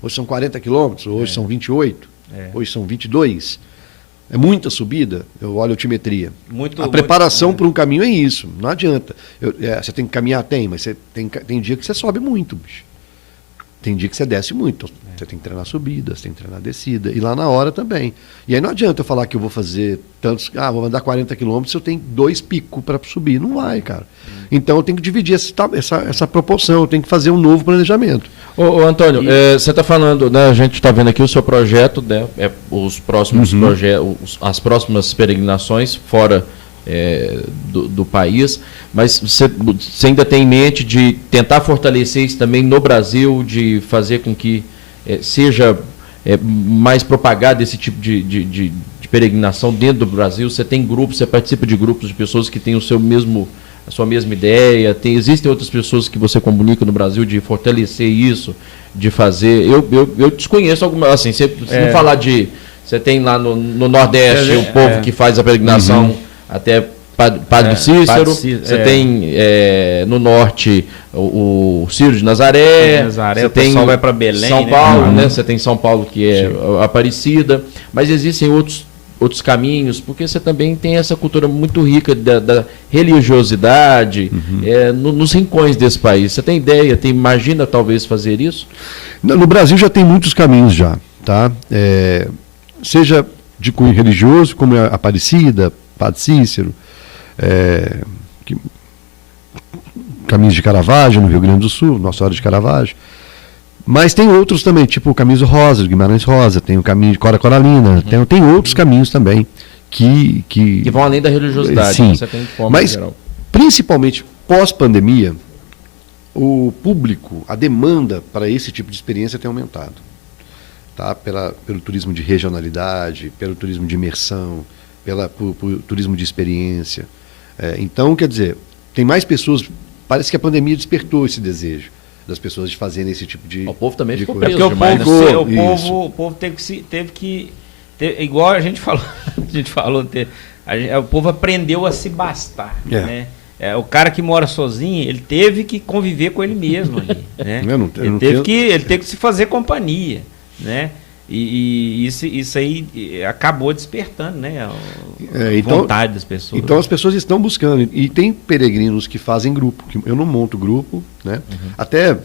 hoje são 40 quilômetros, hoje são 28, hoje são 22. É muita subida, eu olho a altimetria. A preparação para um caminho é isso, não adianta. Você tem que caminhar, mas você tem dia que você sobe muito, bicho. Tem dia que você desce muito. Você tem que treinar subida, você tem que treinar descida. E lá na hora também. E aí não adianta eu falar que eu vou fazer tantos. Vou andar 40 quilômetros se eu tenho 2 picos para subir. Não vai, cara. Então eu tenho que dividir essa proporção, eu tenho que fazer um novo planejamento. Ô Antônio, você está falando, né, a gente está vendo aqui o seu projeto, né, os próximos projetos, as próximas peregrinações fora do país, mas você ainda tem em mente de tentar fortalecer isso também no Brasil, de fazer com que seja mais propagado esse tipo de peregrinação dentro do Brasil? Você tem grupos, você participa de grupos de pessoas que têm a sua mesma ideia? Existem outras pessoas que você comunica no Brasil de fortalecer isso, de fazer? Eu desconheço alguma, assim, se não falar de... Você tem lá no Nordeste o povo que faz a peregrinação até Padre Cícero, você tem no Norte o Ciro de Nazaré, você tem o vai para Belém, São Paulo, né? Você tem São Paulo que é Aparecida, mas existem outros caminhos, porque você também tem essa cultura muito rica da religiosidade nos rincões desse país. Você tem ideia, imagina talvez fazer isso? No Brasil já tem muitos caminhos já, tá? Seja de cunho religioso, como a Aparecida, Padre Cícero, caminhos de Caravaggio no Rio Grande do Sul, Nossa Senhora de Caravaggio. Mas tem outros também, tipo o caminho Rosa, de Guimarães Rosa, tem o caminho de Cora Coralina, tem outros caminhos também que vão além da religiosidade. Sim, você tem de forma mas geral. Principalmente pós-pandemia, o público, a demanda para esse tipo de experiência tem aumentado. Tá? Pelo turismo de regionalidade, pelo turismo de imersão, por turismo de experiência. Então, quer dizer, tem mais pessoas, parece que a pandemia despertou esse desejo das pessoas de fazerem esse tipo de... O povo também ficou coisa. preso demais, né? O povo teve que igual a gente falou, o povo aprendeu a se bastar, né? O cara que mora sozinho, ele teve que conviver com ele mesmo ali, né? Ele teve que se fazer companhia, né? E isso aí acabou despertando, né? A vontade das pessoas. Então as pessoas estão buscando. E tem peregrinos que fazem grupo. Eu não monto grupo, né? Até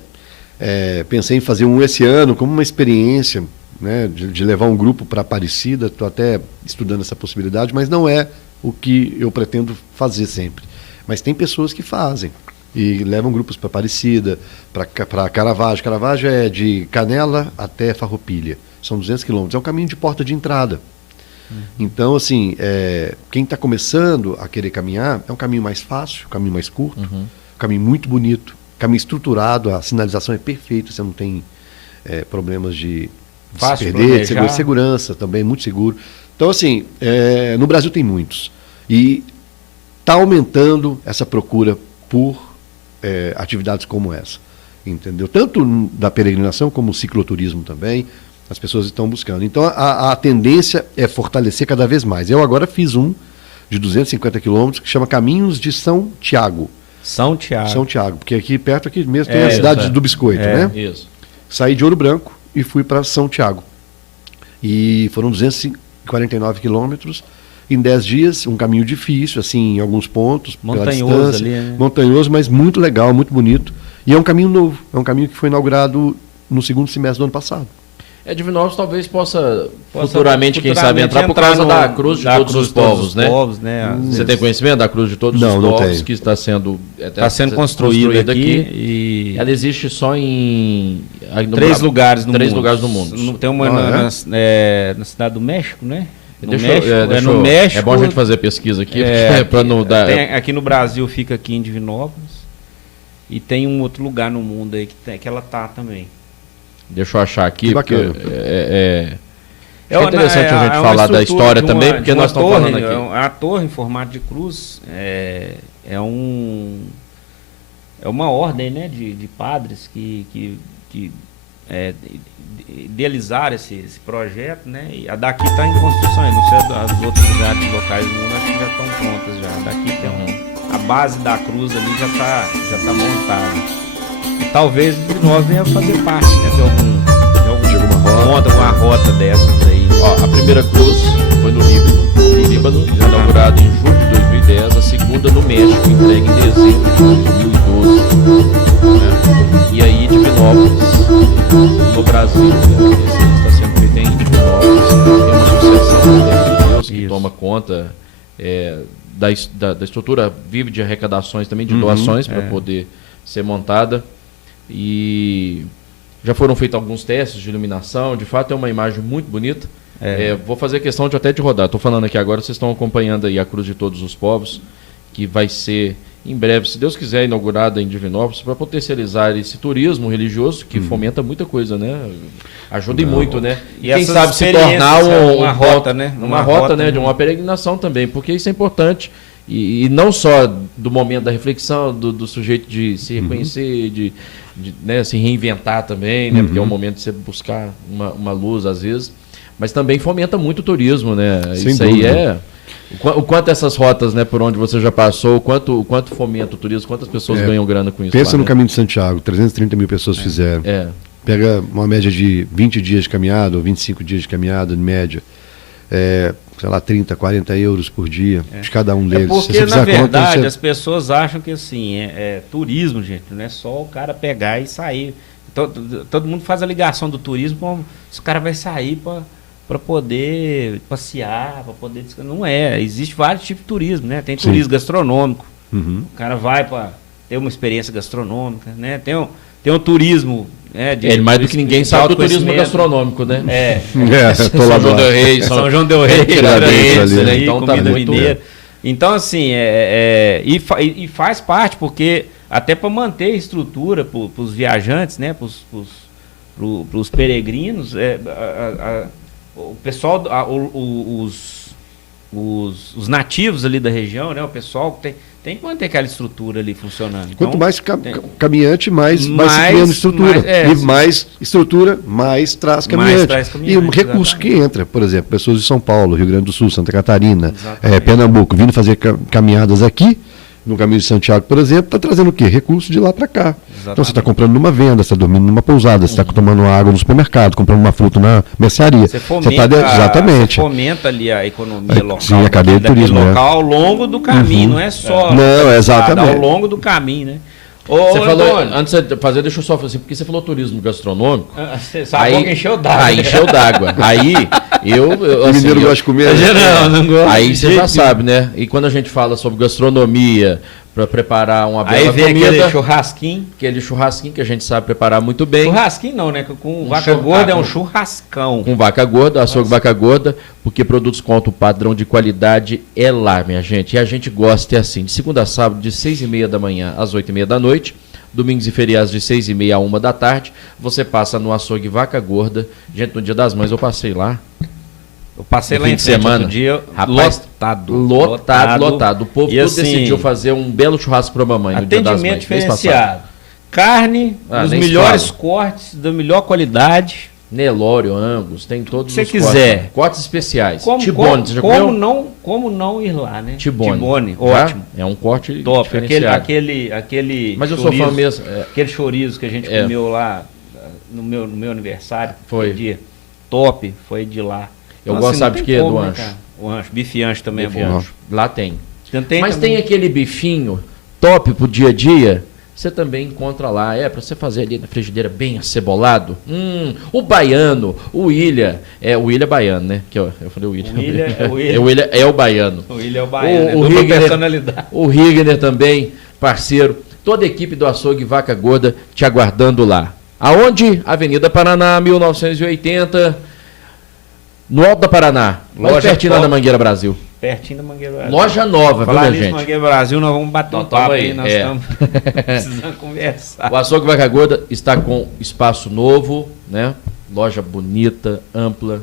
pensei em fazer um esse ano como uma experiência, né? De levar um grupo para Aparecida. Estou até estudando essa possibilidade, mas não é o que eu pretendo fazer sempre. Mas tem pessoas que fazem. E levam grupos para Aparecida, para Caravaggio. Caravaggio é de Canela até Farroupilha. São 200 quilômetros. É um caminho de porta de entrada. Então, assim, quem está começando a querer caminhar, é um caminho mais fácil, um caminho mais curto, um caminho muito bonito, caminho estruturado, a sinalização é perfeita, você não tem problemas de se perder, de segurança também, muito seguro. Então, assim, no Brasil tem muitos. E está aumentando essa procura por atividades como essa, entendeu? Tanto da peregrinação como o cicloturismo também, as pessoas estão buscando. Então a tendência é fortalecer cada vez mais. Eu agora fiz um de 250 quilômetros que chama Caminhos de São Tiago. São Tiago, porque aqui perto aqui mesmo tem a cidade do Biscoito, né? Isso. Saí de Ouro Branco e fui para São Tiago. E foram 249 quilômetros em 10 dias, um caminho difícil, assim, em alguns pontos, montanhoso pela distância, ali, né? Montanhoso, mas muito legal, muito bonito. E é um caminho novo, é um caminho que foi inaugurado no segundo semestre do ano passado. Divinópolis talvez possa futuramente, quem sabe, entrar por causa da Cruz de Todos os Povos, né? Você tem conhecimento da Cruz de Todos os Povos, que está sendo construída aqui e ela existe só em 3 lugares no mundo. Tem uma na Cidade do México, né? No México. É bom a gente fazer pesquisa aqui, para não dar. Aqui no Brasil fica aqui em Divinópolis e tem um outro lugar no mundo aí que ela tá também. Deixa eu achar aqui. Que bacana. É interessante a gente falar da história também, porque nós estamos falando aqui. A torre em formato de cruz é uma ordem, né, de padres que idealizaram esse projeto, né? E a daqui está em construção, não sei os outros lugares locais do mundo, acho que já estão prontas já. Daqui tem a base da cruz ali já tá montada. E talvez nós venha fazer parte, né, de alguma rota dessas aí. A primeira cruz foi no Líbano, inaugurada em julho de 2010, a segunda no México, entregue em dezembro de 2012. Né? E aí Divinópolis, no Brasil, esse está sendo feito em Divinópolis, tem uma associação de Deus que toma conta da estrutura, vive de arrecadações também, de doações para poder ser montada. E já foram feitos alguns testes de iluminação, de fato é uma imagem muito bonita. Vou fazer questão até de rodar, estou falando aqui agora, vocês estão acompanhando aí a Cruz de Todos os Povos, que vai ser em breve, se Deus quiser, inaugurada em Divinópolis, para potencializar esse turismo religioso, que fomenta muita coisa, né? Ajuda muito, né? E quem sabe se tornar uma rota, né? Uma rota, né? De uma peregrinação também, porque isso é importante. E não só do momento da reflexão, do sujeito de se reconhecer, de né, se reinventar também, né, porque é um momento de você buscar uma luz às vezes, mas também fomenta muito o turismo, né? Sem isso dúvida. Aí o quanto essas rotas, né, por onde você já passou, o quanto fomenta o turismo, quantas pessoas ganham grana com isso. Pensa lá, no né? Caminho de Santiago, 330 mil pessoas fizeram. Pega uma média de 20 dias de caminhada, ou 25 dias de caminhada, em média. Sei lá, 30, 40 euros por dia de cada um deles. Porque, na verdade, as pessoas acham que assim, é turismo, gente, não é só o cara pegar e sair. Todo mundo faz a ligação do turismo como se o cara vai sair para poder passear, para poder descansar. Não é, existe vários tipos de turismo, né? Tem turismo gastronômico, o cara vai para ter uma experiência gastronômica, né? Tem um turismo... Ele mais do que ninguém sabe do turismo gastronômico, né? São João del Rei, São João del Rei, né? Então tá muito mineira. Então, assim, e faz parte, porque até para manter a estrutura para os viajantes, né? Para os peregrinos, o pessoal, os nativos ali da região, né? O pessoal tem que manter aquela estrutura ali funcionando. Quanto Então, mais caminhante, mais vai se criando estrutura. E mais estrutura, mais traz caminhante. E um recurso que entra, por exemplo, pessoas de São Paulo, Rio Grande do Sul, Santa Catarina, Pernambuco, vindo fazer caminhadas aqui, no caminho de Santiago, por exemplo, está trazendo o quê? Recurso de lá para cá. Exatamente. Então você está comprando numa venda, você está dormindo numa pousada, você está tomando água no supermercado, comprando uma fruta na mercearia. Você fomenta, exatamente. Você fomenta ali a economia local. Sim, a cadeia de turismo. Local ao longo do caminho, não é só exatamente. Ao longo do caminho, né? Você falou, antes de fazer, deixa eu só falar assim, porque você falou turismo gastronômico. Você sabe que encheu d'água. Aí encheu d'água. Aí, o mineiro gosta de comer. Não gosta. Aí você já sabe, né? E quando a gente fala sobre gastronomia, para preparar uma bela comida. Aí vem aquele churrasquinho que a gente sabe preparar muito bem. Churrasquinho não, né? Com vaca gorda é um churrascão. Com vaca gorda, açougue vaca gorda, porque produtos com alto padrão de qualidade é lá, minha gente. E a gente gosta, é assim, de segunda a sábado, de 6h30 da manhã às 8h30 da noite, domingos e feriados de 6h30 a 1 da tarde, você passa no açougue vaca gorda. Gente, no Dia das Mães eu passei lá. Eu passei lá em frente semana, outro dia, rapaz, lotado. O povo e todo assim, decidiu fazer um belo churrasco para a mamãe no Dia das Mães. Atendimento diferenciado. Carne, os melhores cortes, da melhor qualidade. Nelório, Angus, tem todos os quiser. Cortes especiais. Tibone, você já comeu? Como não ir lá, né? Tibone, ótimo. É um corte top. diferenciado. Aquele Mas eu sou fã mesmo. Aquele chorizo que a gente comeu lá no meu aniversário. Foi. Dia. Top, foi de lá. Eu gosto, sabe de quê? Do ancho. O ancho, bife ancho também bife é bom. Ancho. Lá tem. Mas tem aquele bifinho top pro dia a dia, você também encontra lá. Para você fazer ali na frigideira bem acebolado. O baiano, o William. O William é baiano, né? Que eu falei o William. O William é o baiano. O William é o baiano. O personalidade. O Rigner também, parceiro. Toda a equipe do Açougue Vaca Gorda te aguardando lá. Aonde? Avenida Paraná, 1980. No Alto da Paraná, pertinho lá da Mangueira Brasil. Pertinho da Mangueira Brasil. Loja nova, viu, minha gente? Mangueira Brasil, nós vamos bater um papo aí, nós estamos precisando conversar. O Açougue Vaca Gorda está com espaço novo, né? Loja bonita, ampla,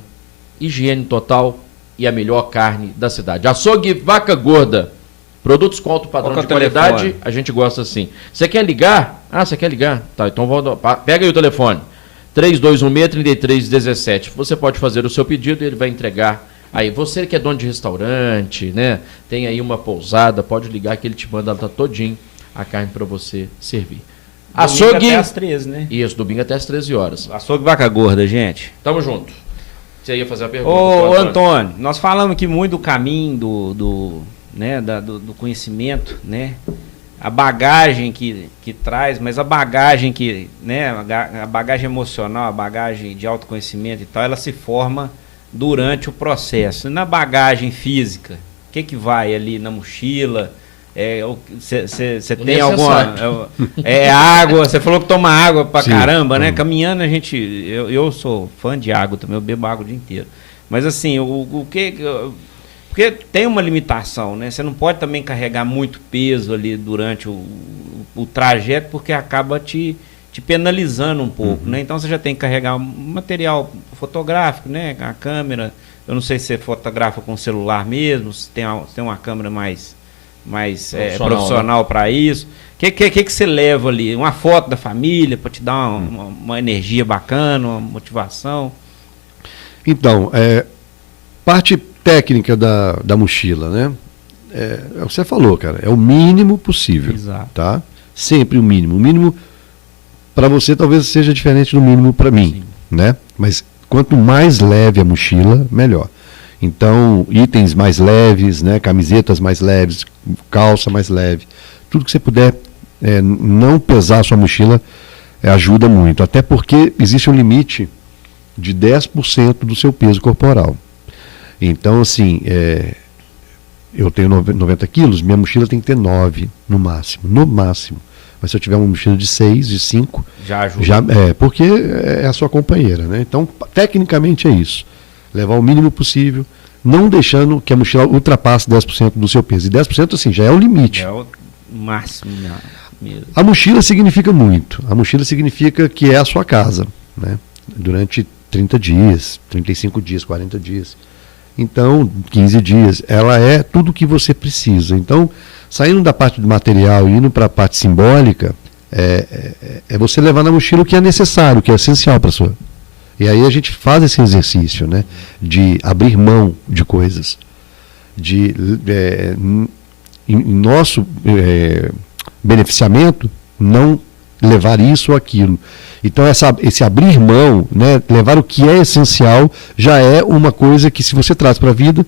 higiene total e a melhor carne da cidade. Açougue Vaca Gorda. Produtos com alto padrão de qualidade, a gente gosta assim. Você quer ligar? Você quer ligar? Tá, então pega aí o telefone. 3216-3317. Você pode fazer o seu pedido e ele vai entregar aí. Você que é dono de restaurante, né? Tem aí uma pousada, pode ligar que ele te manda todinho a carne para você servir. Açougue até às 13, né? Isso, domingo até às 13 horas. Açougue Vaca Gorda, gente. Tamo junto. Você ia fazer a pergunta? Ô, Antônio, nós falamos aqui muito do caminho, do conhecimento, né? A bagagem que traz, mas a bagagem a bagagem emocional, a bagagem de autoconhecimento e tal, ela se forma durante o processo. Na bagagem física, o que vai ali na mochila? Você tem alguma... água, você falou que toma água pra caramba, né? Caminhando eu sou fã de água também, eu bebo água o dia inteiro. Mas assim, porque tem uma limitação, né? Você não pode também carregar muito peso ali durante o trajeto, porque acaba te penalizando um pouco, né? Então você já tem que carregar um material fotográfico, né? A câmera, eu não sei se você fotografa com celular mesmo, se tem uma câmera mais profissional, né? Para isso. O que você leva ali? Uma foto da família para te dar uma energia bacana, uma motivação? Então, parte técnica da mochila, né? É o que você falou, cara. É o mínimo possível. Exato. Tá? Sempre o mínimo. O mínimo para você talvez seja diferente do mínimo para mim, né? Mas quanto mais leve a mochila, melhor. Então, itens mais leves, né? Camisetas mais leves, calça mais leve, tudo que você puder não pesar a sua mochila ajuda muito. Até porque existe um limite de 10% do seu peso corporal. Então, assim, eu tenho 90 quilos, minha mochila tem que ter 9 no máximo. Mas se eu tiver uma mochila de 6, de 5... Já ajuda. Porque é a sua companheira, né? Então, tecnicamente é isso. Levar o mínimo possível, não deixando que a mochila ultrapasse 10% do seu peso. E 10%, assim, já é o limite. É o máximo mesmo. A mochila significa muito. A mochila significa que é a sua casa, né? Durante 30 dias, 35 dias, 40 dias. Então, 15 dias, ela é tudo o que você precisa. Então, saindo da parte do material e indo para a parte simbólica, é você levar na mochila o que é necessário, o que é essencial para a sua. E aí a gente faz esse exercício, né, de abrir mão de coisas, de em nosso beneficiamento, não levar isso ou aquilo. Então, esse abrir mão, né, levar o que é essencial, já é uma coisa que, se você traz para a vida,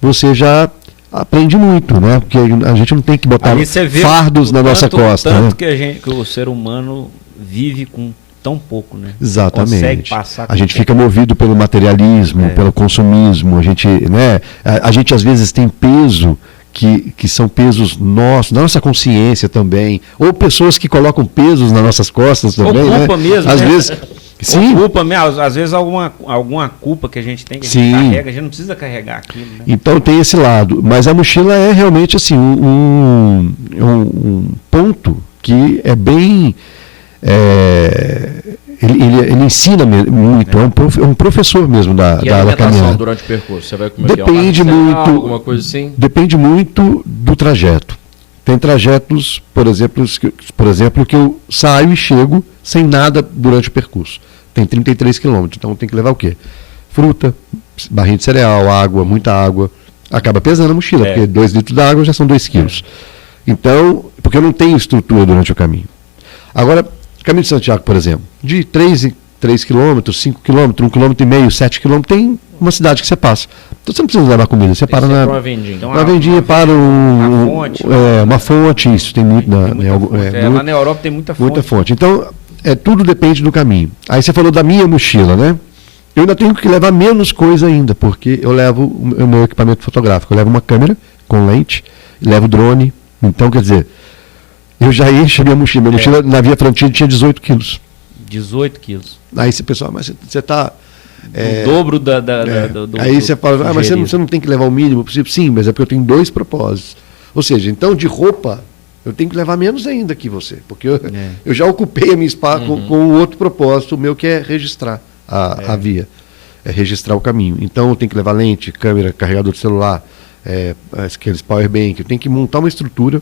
você já aprende muito, né? Porque a gente não tem que botar fardos na nossa costa. Tanto né? que o ser humano vive com tão pouco, né? Exatamente. Consegue passar a gente fica movido pelo materialismo, pelo consumismo. A gente, né? A gente às vezes tem peso que são pesos nossos, da nossa consciência também, ou pessoas que colocam pesos nas nossas costas também, ou culpa né? mesmo, às né? vezes, sim. Ou culpa mesmo, às vezes alguma culpa que a gente tem, que a gente carrega, a gente não precisa carregar aquilo, né? Então tem esse lado, mas a mochila é realmente assim um ponto que é bem ele ensina muito, é um professor mesmo da caminhada. Durante o percurso, você vai comer depende muito, alguma coisa assim? Depende muito do trajeto. Tem trajetos, por exemplo, que eu saio e chego sem nada durante o percurso. Tem 33 quilômetros, então tem que levar o quê? Fruta, barrinha de cereal, água, muita água. Acaba pesando a mochila, porque 2 litros de água já são 2 quilos. Então, porque eu não tenho estrutura durante o caminho. Agora, Caminho de Santiago, por exemplo, de 3 quilômetros, 5 quilômetros, 1,5 km, 7 quilômetros, tem uma cidade que você passa. Então você não precisa levar comida, você para na vendinha, para uma fonte, isso tem muito. Lá na Europa tem muita fonte. Muita fonte. Então, tudo depende do caminho. Aí você falou da minha mochila, né? Eu ainda tenho que levar menos coisa ainda, porque eu levo o meu equipamento fotográfico. Eu levo uma câmera com lente, levo drone. Então, quer dizer, eu já encho a minha mochila. Minha mochila na Via Frontina tinha 18 quilos. 18 quilos. Aí você, pessoal, mas você está... o dobro do aí você fala, mas você não tem que levar o mínimo possível. Sim, mas é porque eu tenho 2 propósitos. Ou seja, então de roupa, eu tenho que levar menos ainda que você. Porque eu já ocupei a minha espaço com o outro propósito, o meu, que é registrar a via. É registrar o caminho. Então eu tenho que levar lente, câmera, carregador de celular, aqueles power bank. Eu tenho que montar uma estrutura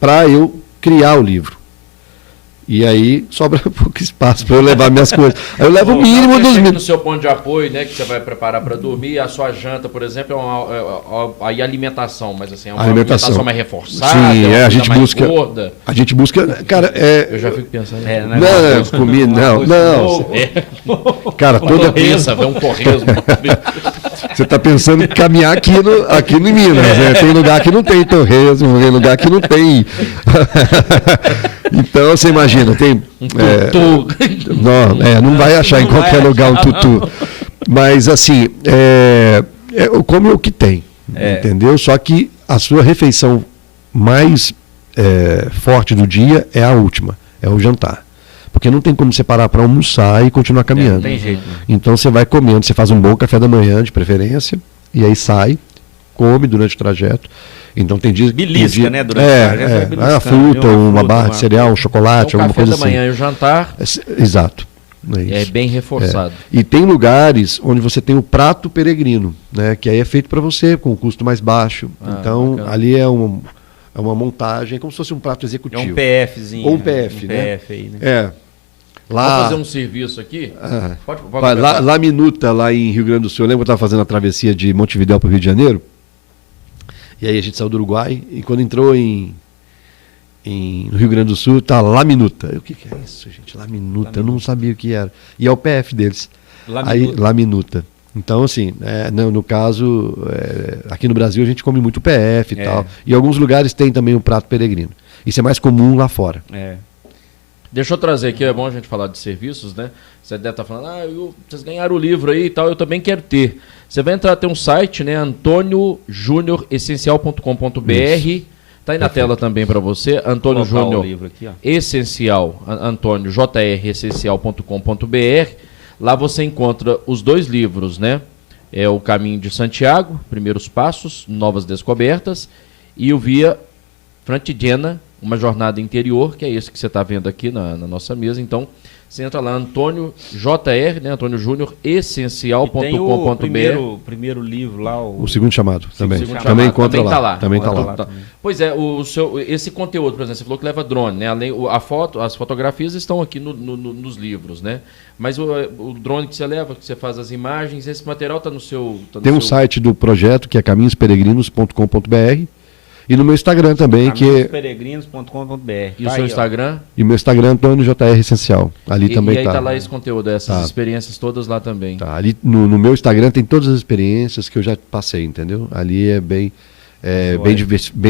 para eu criar o livro. E aí sobra pouco espaço para eu levar minhas coisas. Aí eu levo o mínimo dos mínimos. No seu ponto de apoio, né, que você vai preparar para dormir, a sua janta, por exemplo, aí alimentação, mas assim, é uma alimentação mais reforçada, sim, a gente mais busca gorda. A gente busca, cara, eu já fico pensando. Cara, toda vez um torresmo. Você está pensando em caminhar aqui no Minas, né? Tem lugar que não tem torresmo, tem lugar que não tem. Então você imagina, tem tutu. Não vai achar em qualquer lugar um tutu. Mas assim, eu como o que tem, entendeu? Só que a sua refeição mais forte do dia é a última, é o jantar. Porque não tem como você parar para almoçar e continuar caminhando. Não tem jeito. Então você vai comendo, você faz um bom café da manhã, de preferência, e aí sai, come durante o trajeto. Então tem dias... Belisca, né? Durante o trajeto uma fruta, uma barra de cereal, um chocolate, alguma coisa assim. O café da manhã e o jantar... Exato. É bem reforçado. E tem lugares onde você tem o prato peregrino, né? Que aí é feito para você, com um custo mais baixo. Então, bacana. Ali é uma montagem, é como se fosse um prato executivo. É um PFzinho. Ou um PF, né? PF aí, né? Lá, vamos fazer um serviço aqui? Pode lá Minuta, lá em Rio Grande do Sul. Eu lembro que eu estava fazendo a travessia de Montevidéu para o Rio de Janeiro. E aí a gente saiu do Uruguai. E quando entrou no Rio Grande do Sul, tá lá Minuta. O que é isso, gente? Lá Minuta. Eu não sabia o que era. E é o PF deles. Lá Minuta. Então, assim, no caso, aqui no Brasil a gente come muito PF e tal. E alguns lugares tem também o prato peregrino. Isso é mais comum lá fora. Deixa eu trazer aqui, é bom a gente falar de serviços, né? Você deve estar falando, vocês ganharam o livro aí e tal, eu também quero ter. Você vai entrar, tem um site, né? AntônioJuniorEssencial.com.br. Tá aí na tela também para você, Antônio Júnior Essencial, Antônio JR Essencial.com.br. Lá você encontra os 2 livros, né? É o Caminho de Santiago, Primeiros Passos, Novas Descobertas, e o Via Francigena, uma jornada interior, que é esse que você está vendo aqui na nossa mesa. Então, Você entra lá, Antônio JR, né? Antônio Júnior, essencial.com.br. Tem o primeiro livro lá. O segundo chamado também. Segundo também chamado, encontra também lá. tá lá. Também está lá. Tá. Pois é, esse conteúdo, por exemplo, você falou que leva drone, né? Além, as fotografias estão aqui nos livros, né? Mas o drone que você leva, que você faz as imagens, esse material está no seu... Tem um site do projeto que é caminhosperegrinos.com.br e no meu Instagram também, que é... caminhosperegrinos.com.br. E o seu Instagram? E o meu Instagram, Antônio JR Essencial. Ali também tá. E aí tá lá esse conteúdo, essas experiências todas lá também. Tá, ali no meu Instagram tem todas as experiências que eu já passei, entendeu? Ali é bem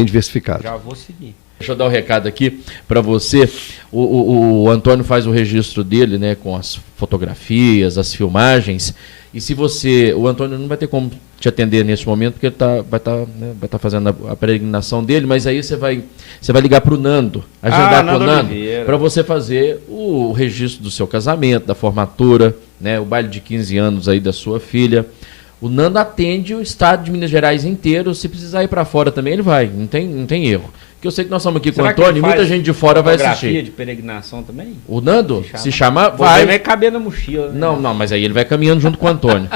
diversificado. Já vou seguir. Deixa eu dar um recado aqui para você. O Antônio faz o registro dele, né, com as fotografias, as filmagens. E se o Antônio não vai ter como te atender nesse momento, porque ele vai estar fazendo a peregrinação dele, mas aí você vai ligar para o Nando, agendar com o Nando, para você fazer o registro do seu casamento, da formatura, né, o baile de 15 anos aí da sua filha. O Nando atende o estado de Minas Gerais inteiro. Se precisar ir para fora também, ele vai. Não tem erro. Porque eu sei que nós estamos aqui com o Antônio e muita gente de fora vai assistir. Fotografia de peregrinação também? O Nando, se chamar, vai. Vai caber na mochila. Né? Não, mas aí ele vai caminhando junto com o Antônio.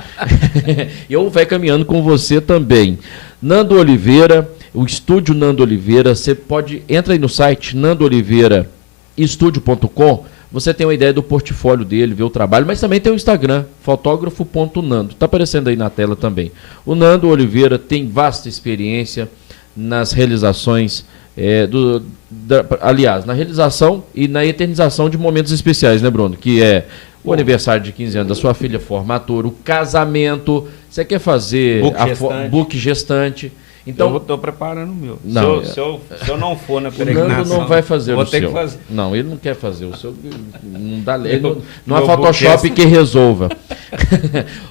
Eu vai caminhando com você também. Nando Oliveira, o estúdio Nando Oliveira, você entra aí no site nandooliveiraestudio.com. Você tem uma ideia do portfólio dele, ver o trabalho, mas também tem o Instagram, fotógrafo.nando. Está aparecendo aí na tela também. O Nando Oliveira tem vasta experiência nas realizações, aliás, na realização e na eternização de momentos especiais, né, Bruno? Que é o aniversário de 15 anos da sua filha, formatura, o casamento, você quer fazer book gestante. Então, eu estou preparando o meu. Não, se eu não for na peregrinação, o Nando não vai fazer o seu. Que fazer. Não, ele não quer fazer o seu. Não dá não há Photoshop que resolva.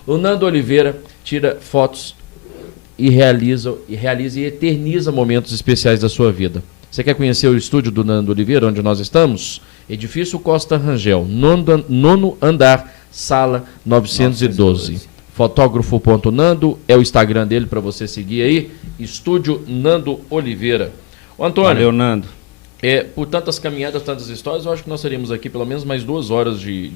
O Nando Oliveira tira fotos e realiza e eterniza momentos especiais da sua vida. Você quer conhecer o estúdio do Nando Oliveira, onde nós estamos? Edifício Costa Rangel, nono andar, sala 912. Fotógrafo.nando é o Instagram dele para você seguir aí. Estúdio Nando Oliveira. Ô, Antônio. Valeu, Nando. Por tantas caminhadas, tantas histórias, eu acho que nós teríamos aqui pelo menos mais 2 horas de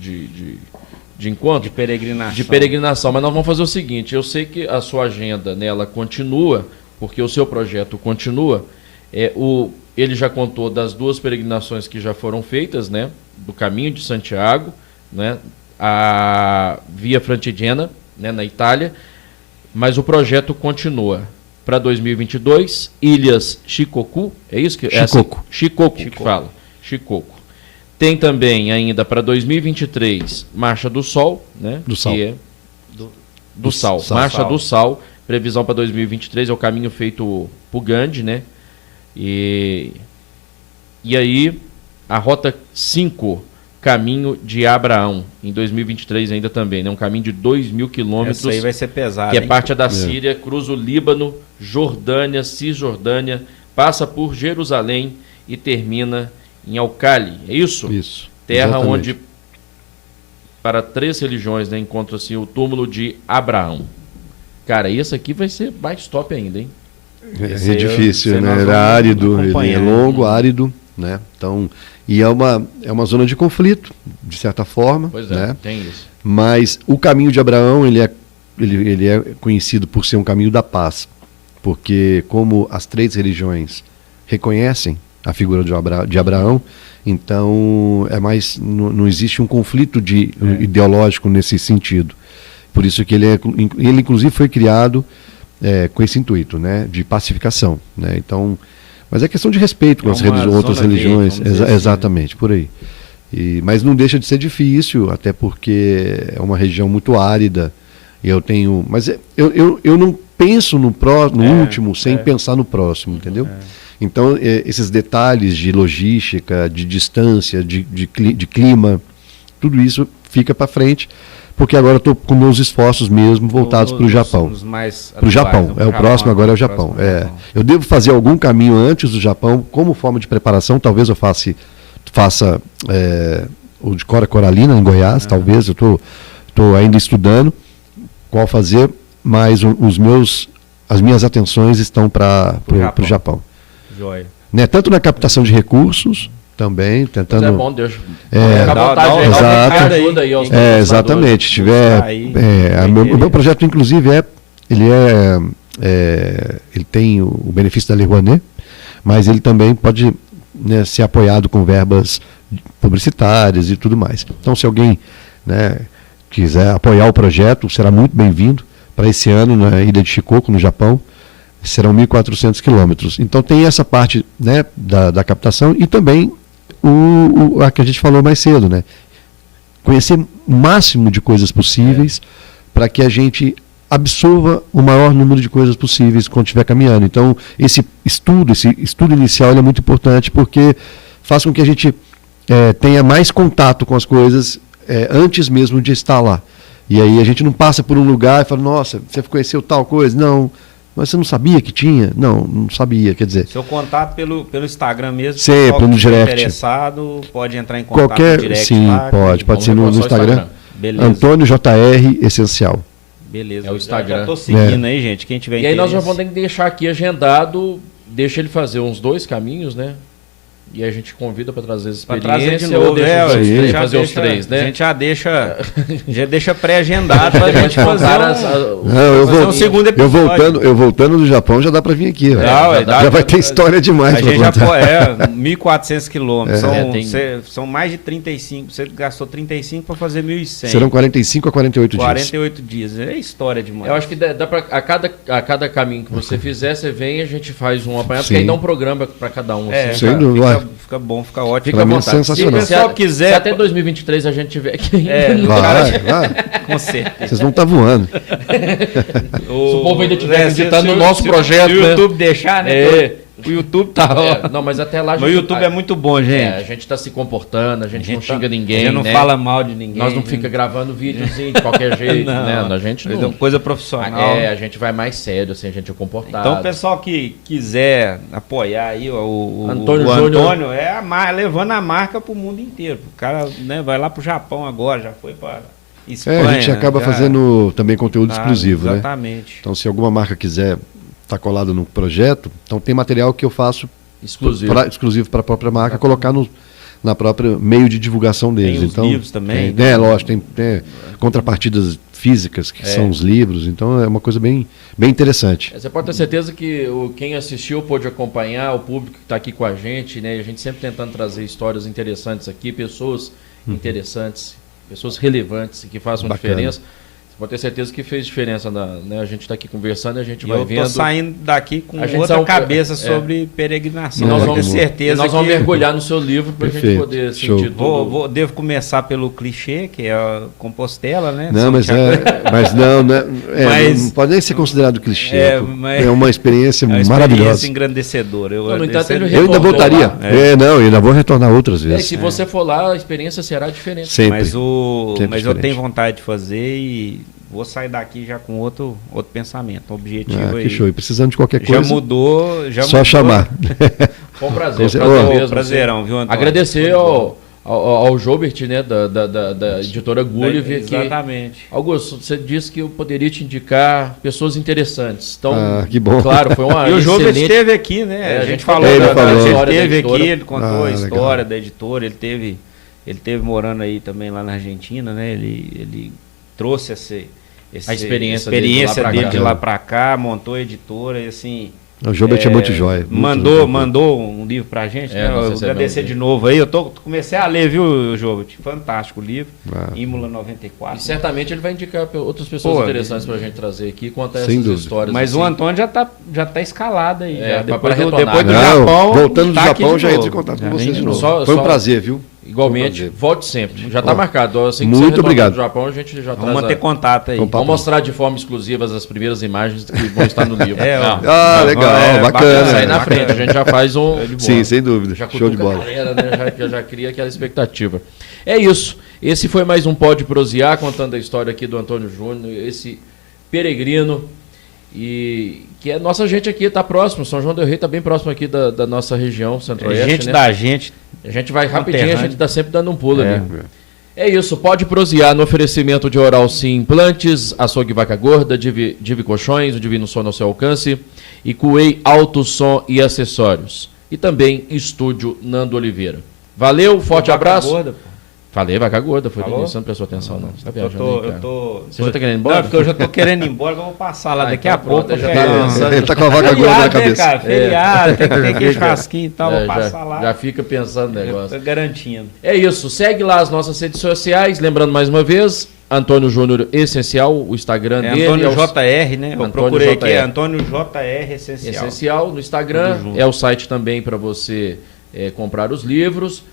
encontro. De peregrinação. Mas nós vamos fazer o seguinte, eu sei que a sua agenda nela continua, porque o seu projeto continua. Ele já contou das 2 peregrinações que já foram feitas, né? Do Caminho de Santiago, né? A Via Francigena, né, na Itália, mas o projeto continua para 2022, Ilhas Shikoku, é isso que Shikoku. Shikoku que fala. Shikoku. Tem também ainda para 2023 Marcha do Sol, né? Do Sal. Que é do Sal. Marcha do Sal, previsão para 2023 é o caminho feito por Gandhi, né? E aí a rota 5, Caminho de Abraão, em 2023 ainda também, né? Um caminho de 2.000 quilômetros. Isso aí vai ser pesado. Que é parte da Síria, cruza o Líbano, Jordânia, Cisjordânia, passa por Jerusalém e termina em Al-Khali. É isso? Isso. Terra Exatamente. onde, para 3 religiões, né, encontra-se o túmulo de Abraão. Cara, esse aqui vai ser mais top ainda, hein? É difícil, né? Ele é árido, ele é longo, árido, né? Então, e é uma zona de conflito, de certa forma. Pois é, né? tem isso. Mas o caminho de Abraão, ele é conhecido por ser um caminho da paz. Porque como as 3 religiões reconhecem a figura de Abraão, então não existe um conflito ideológico nesse sentido. Por isso que ele inclusive foi criado com esse intuito, né, de pacificação, né? Então, mas é questão de respeito com as outras religiões, exatamente, por aí. Mas não deixa de ser difícil, até porque é uma região muito árida. Mas eu não penso no último sem pensar no próximo, entendeu? Então, esses detalhes de logística, de distância, de clima, tudo isso fica para frente, porque agora estou com meus esforços mesmo voltados para o Japão. Para o Japão. O próximo agora é o Japão. Eu devo fazer algum caminho antes do Japão, como forma de preparação. Talvez eu faça o de Cora Coralina, em Goiás, talvez. Eu estou ainda estudando qual fazer, mas as minhas atenções estão para o Japão. Joia. Né? Tanto na captação de recursos, também, Mas tentando... é bom, Deus. É, exato. Ajuda aí aos exatamente. Se tiver, o meu projeto, inclusive, ele tem o benefício da Lei Rouanet, mas ele também pode, né, ser apoiado com verbas publicitárias e tudo mais. Então, se alguém, né, quiser apoiar o projeto, será muito bem-vindo. Para esse ano, na ilha de Shikoku, no Japão, serão 1.400 quilômetros. Então, tem essa parte, né, da captação e também a que a gente falou mais cedo, né? Conhecer o máximo de coisas possíveis para que a gente absorva o maior número de coisas possíveis quando estiver caminhando. Então, esse estudo inicial é muito importante porque faz com que a gente tenha mais contato com as coisas antes mesmo de estar lá. E aí a gente não passa por um lugar e fala, nossa, você conheceu tal coisa? Não. Mas você não sabia que tinha? Não sabia, quer dizer... Seu contato pelo Instagram mesmo? Sempre, no direct. Interessado, pode entrar em contato no direct. Sim, lá, pode ser no Instagram. Beleza. Antônio JR Essencial. Beleza. É o Instagram. Já tô seguindo aí, gente, quem tiver interesse. E aí nós já vamos ter que deixar aqui agendado, deixa ele fazer uns 2 caminhos, né? E a gente convida para trazer as experiências. De novo, fazer os 3, né? A gente já deixa pré-agendado para a gente fazer um segundo episódio. Eu voltando do Japão, já dá para vir aqui. Já vai ter história demais para contar. 1.400 quilômetros. São mais de 35. Você gastou 35 para fazer 1.100. Serão 45 a 48 dias. 48 dias. É história demais. Eu acho que dá para a cada caminho que você fizer, você vem e a gente faz um apanhado, porque aí dá um programa para cada um. Sem dúvida. Fica bom, fica ótimo. Fica à vontade. Sensacional. Se o pessoal quiser... Se até 2023 a gente tiver aqui. Vai. Com certeza. Vocês vão estar voando. Se o povo ainda estiver acreditando no nosso projeto, se o YouTube deixar, né? O YouTube tá... não, mas até lá... O YouTube é muito bom, gente. A gente está se comportando, a gente não xinga ninguém, a gente não fala mal de ninguém. Nós não fica gravando videozinho de qualquer jeito, né? A gente não... Coisa profissional. A gente vai mais sério, assim, a gente é comportado. Então, o pessoal que quiser apoiar aí o Antônio, levando a marca pro mundo inteiro. O cara, né, vai lá pro Japão agora, já foi para Espanha. A gente acaba fazendo também conteúdo exclusivo, exatamente. Né? Então, se alguma marca quiser estar colado no projeto, então tem material que eu faço exclusivo para a própria marca, colocar na própria meio de divulgação deles. Tem os então, livros também. Lógico, tem contrapartidas físicas, que são os livros, então é uma coisa bem interessante. Você pode ter certeza que quem assistiu pôde acompanhar, o público que está aqui com a gente, né? A gente sempre tentando trazer histórias interessantes aqui, pessoas interessantes, pessoas relevantes que façam diferença. Você pode ter certeza que fez diferença. Né? A gente está aqui conversando e a gente vai vendo. Eu estou saindo daqui com outra cabeça sobre peregrinação. E nós vamos ter certeza nós vamos mergulhar no seu livro para a gente poder sentir tudo. Devo começar pelo clichê, que é a Compostela, né? Não, mas não pode nem ser considerado clichê. É uma experiência maravilhosa. Uma experiência engrandecedora. Eu ainda voltaria. Eu ainda vou retornar outras vezes. Se você for lá, a experiência será diferente. Sempre. Mas eu tenho vontade de fazer e vou sair daqui já com outro pensamento, objetivo aí. Que show. E precisando de qualquer coisa. Já mudou. Só chamar. Foi um prazer. Prazerão, viu, Antônio? Agradecer ao Jobert, né, da editora Gulliver. Exatamente. Augusto, você disse que eu poderia te indicar pessoas interessantes. Então, que bom. Claro, foi uma E o Jobert esteve aqui, né? A gente falou ele esteve aqui, ele contou a história da editora, ele teve morando aí também lá na Argentina, né? Ele trouxe a experiência dele de lá para cá, montou a editora e assim... O Jobert é muito jóia. Mandou um livro pra gente, né? Eu agradecer de novo aí. Comecei a ler, viu, Jobert? Fantástico o livro. Imola 94. E certamente ele vai indicar outras pessoas interessantes pra gente trazer aqui, contar essas histórias. Mas assim. O Antônio já tá escalado aí. Depois do Japão. Voltando do Japão, já entra em contato com vocês de novo. Foi um prazer, viu? Igualmente, volte sempre. Já está marcado. Assim que muito obrigado. Do Japão, a gente já vamos manter contato aí. Vamos mostrar de forma exclusiva as primeiras imagens que vão estar no livro. Legal, bacana. Sair na frente, a gente já faz um... Sim, sem dúvida. Show de bola. Galera, né? já cria aquela expectativa. É isso. Esse foi mais um Pode Prosear, contando a história aqui do Antônio Júnior, esse peregrino, e que é nossa gente aqui, está próximo. São João del Rei está bem próximo aqui da nossa região, Centro-Oeste. A gente vai rapidinho, a gente está sempre dando um pulo ali. É isso, Pode Prosear no oferecimento de Oral Sim Implantes, Açougue Vaca Gorda, Divi Colchões, o Divino Som ao seu alcance, e Cuei Alto Som e Acessórios. E também Estúdio Nando Oliveira. Valeu, forte Vaca abraço. Gorda, pô. Falei, Vaca Gorda, foi Falou? você não prestou atenção, não. Você tá Eu viajando aí, cara. tô... Você já tá querendo ir embora? Não, porque eu já tô querendo ir embora, eu vou passar lá daqui então a pouco. pronto, já porque tá é- pensando. Ele tá com a vaca gorda na Feriado, né, cabeça. cara? Feriado, tem que ter aquele churrasquinho e tal, vou É, passar lá. já fica pensando no Já negócio. tô garantindo. É isso, segue lá as nossas redes sociais, lembrando mais uma vez, Antônio Júnior Essencial, o Instagram É dele. Antônio é o JR, né? Eu Antônio procurei aqui, é JR. Antônio JR Essencial. Essencial no Instagram, Tudo junto. é o site também para você comprar os livros.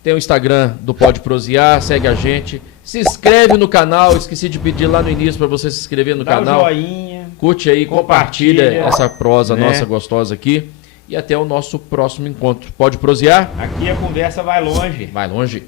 Tem o Instagram do Pode Prosear, segue a gente. Se inscreve no canal, esqueci de pedir lá no início para você se inscrever no Dá canal. o joinha. Curte aí, compartilha Compartilha, essa prosa né? nossa gostosa aqui. E até o nosso próximo encontro. Pode prosear? Aqui a conversa vai longe. Vai longe.